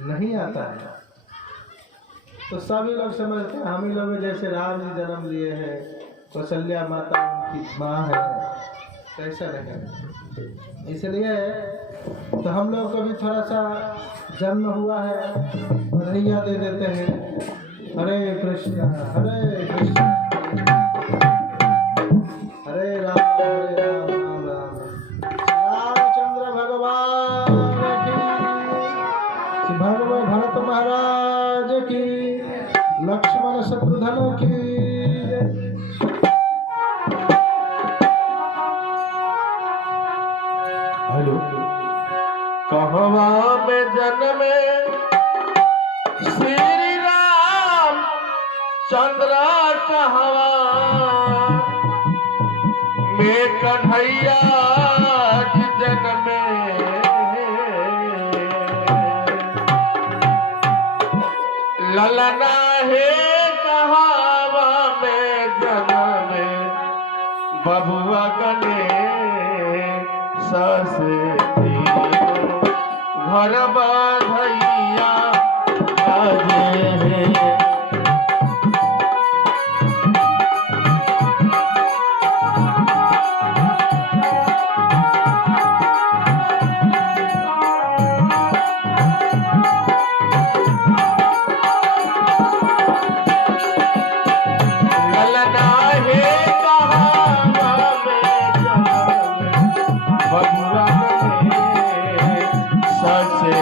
नहीं आता है। तो सभी लोग समझते हैं हम ही लोग जैसे राम जी जन्म लिए हैं, कौशल्या माता उनकी माँ है, कैसा नहीं। इसलिए तो हम लोग को भी थोड़ा सा जन्म हुआ है, बधाइयाँ दे देते हैं। हरे कृष्ण हरे कृष्ण हरे राम राम राम। रामचंद्र भगवान की, भगवान भरत महाराज की, लक्ष्मण शत्रुघ्न की। कहवा में जन्मे श्री राम चंद्र कहवा में कन्हैया जन्मे। ललना है कहवा में जन्मे बबुआ गने ससे घर बधैया बाजे। ललना है कहावा में बबुआ ससे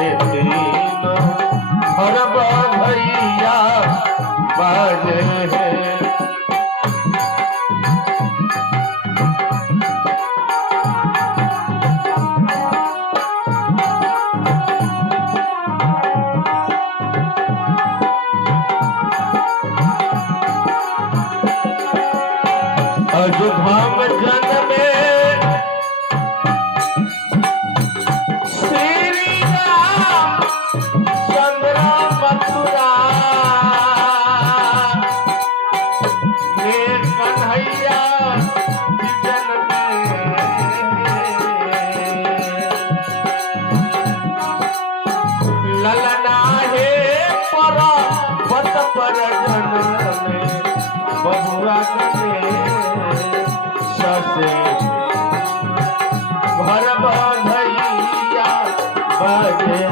घर बधैया बाजे हैं। अयोध्या में जन्मे श्री राम चंद्र मथुरा में कन्हैया जन्मे। ललना है पर्वत पर जन्मे बबुआ ससे घर बधैया बाजे।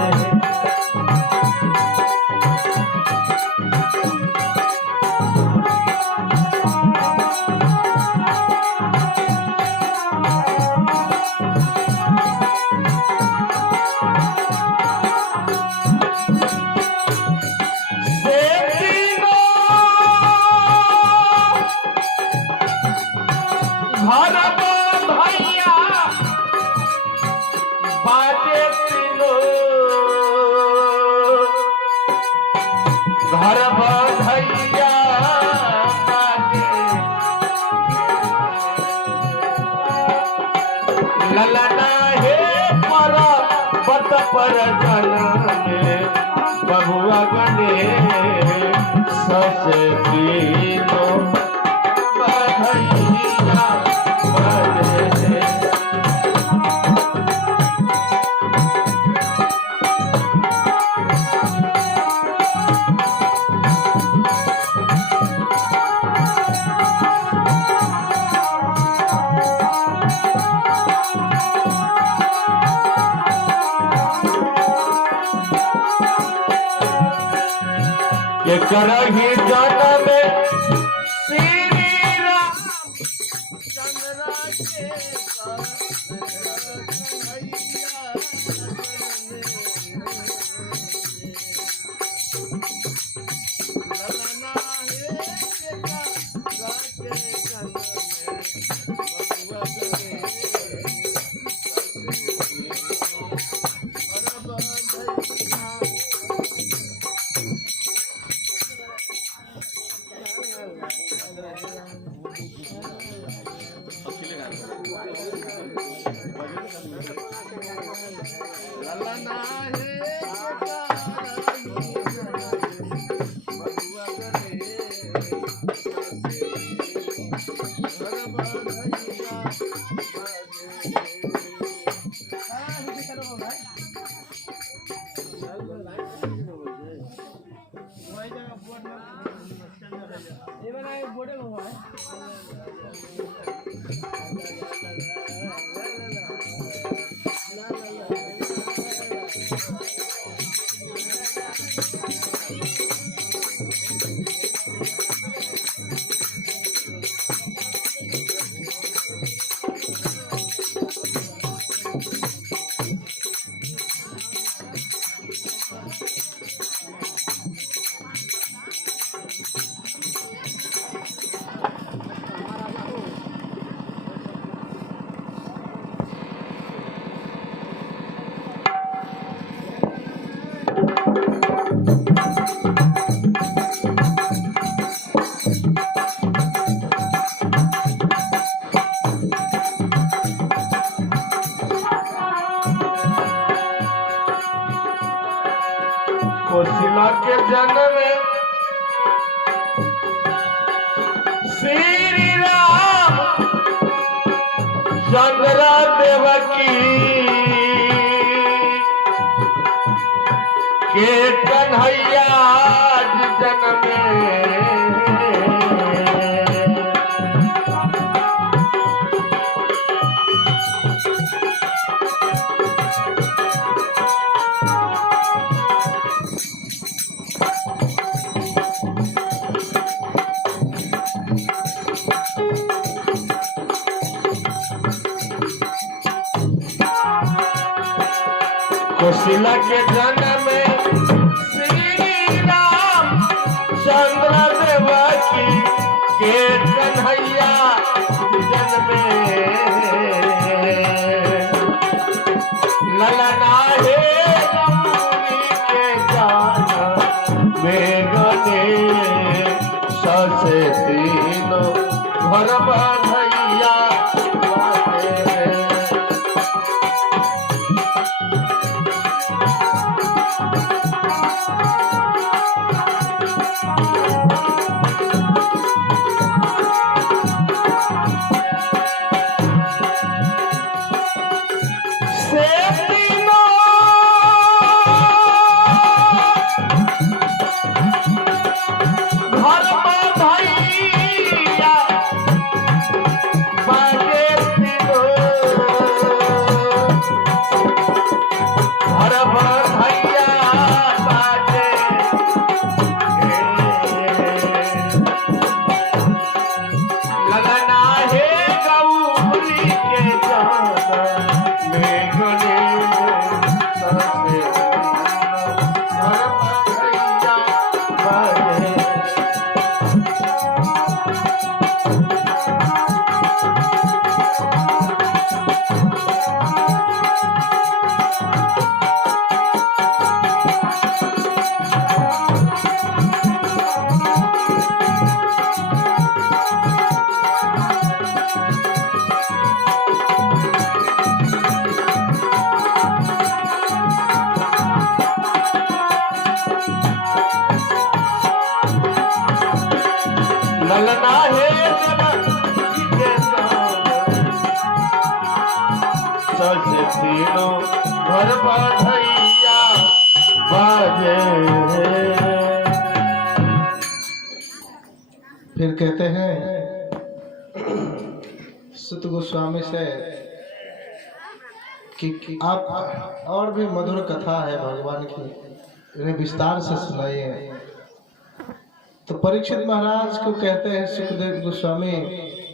घर बधैया ललना हे पर बत पर जनमे बबुआ गने सच तीनो बधैया बजे ये करही जन्म श्री राम चंद्रा के कोशिला के जन्म श्री राम चंद्र देवकी के कन्हैया जन्म कोशिला के जन्म श्री राम चंद्र देवकी के कन्हैया जन्म ललना हे रमूरी के जाना बेगने ससे तीनों घर बधैया घर बधैया ललना है जनक के जान ससे तीनों घर बधैया बाजे। फिर कहते हैं सुत गोस्वामी से कि आप और भी मधुर कथा है भगवान की, इन्हें विस्तार से सुनाइए। तो परीक्षित महाराज को कहते हैं सुखदेव गोस्वामी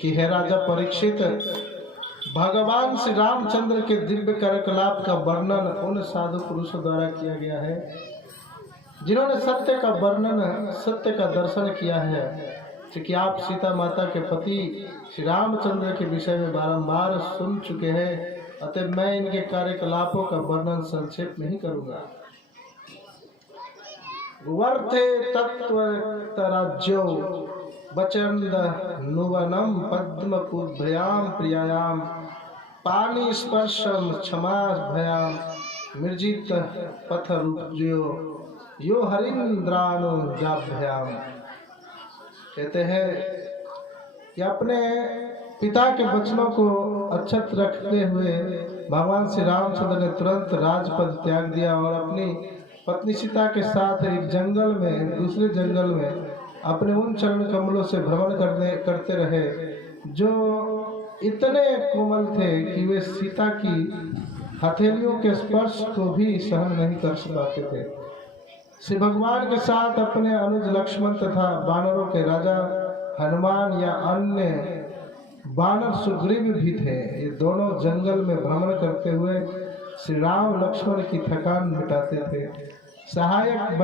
कि हे राजा परीक्षित, भगवान श्री रामचंद्र के दिव्य कार्यकलाप का वर्णन उन साधु पुरुषों द्वारा किया गया है जिन्होंने सत्य का वर्णन, सत्य का दर्शन किया है। कि आप सीता माता के पति श्री रामचंद्र के विषय में बारंबार सुन चुके हैं, अतः मैं इनके कार्यकलापों का वर्णन संक्षेप नहीं करूंगा। वर्थे तत्व राज्यो बचंद नुवनम पद्मपुभ्याम प्रियायाम पानी स्पर्शम क्षमा भयाम मृजित पथ रुपजो यो हरिंद्रानो जाभ्याम। कहते हैं कि अपने पिता के वचनों को अक्षत रखते हुए भगवान श्री रामचंद्र ने तुरंत राजपद त्याग दिया और अपनी पत्नी सीता के साथ एक जंगल में, दूसरे जंगल में अपने उन चरण कमलों से भ्रमण करते रहे जो इतने कोमल थे कि वे सीता की हथेलियों के स्पर्श को भी सहन नहीं कर पाते थे। श्री भगवान के साथ अपने अनुज लक्ष्मण तथा वानरों के राजा हनुमान या अन्य वानर सुग्रीव भी थे। ये दोनों जंगल में भ्रमण करते हुए श्री राम लक्ष्मण की थकान मिटाते थे। सहायक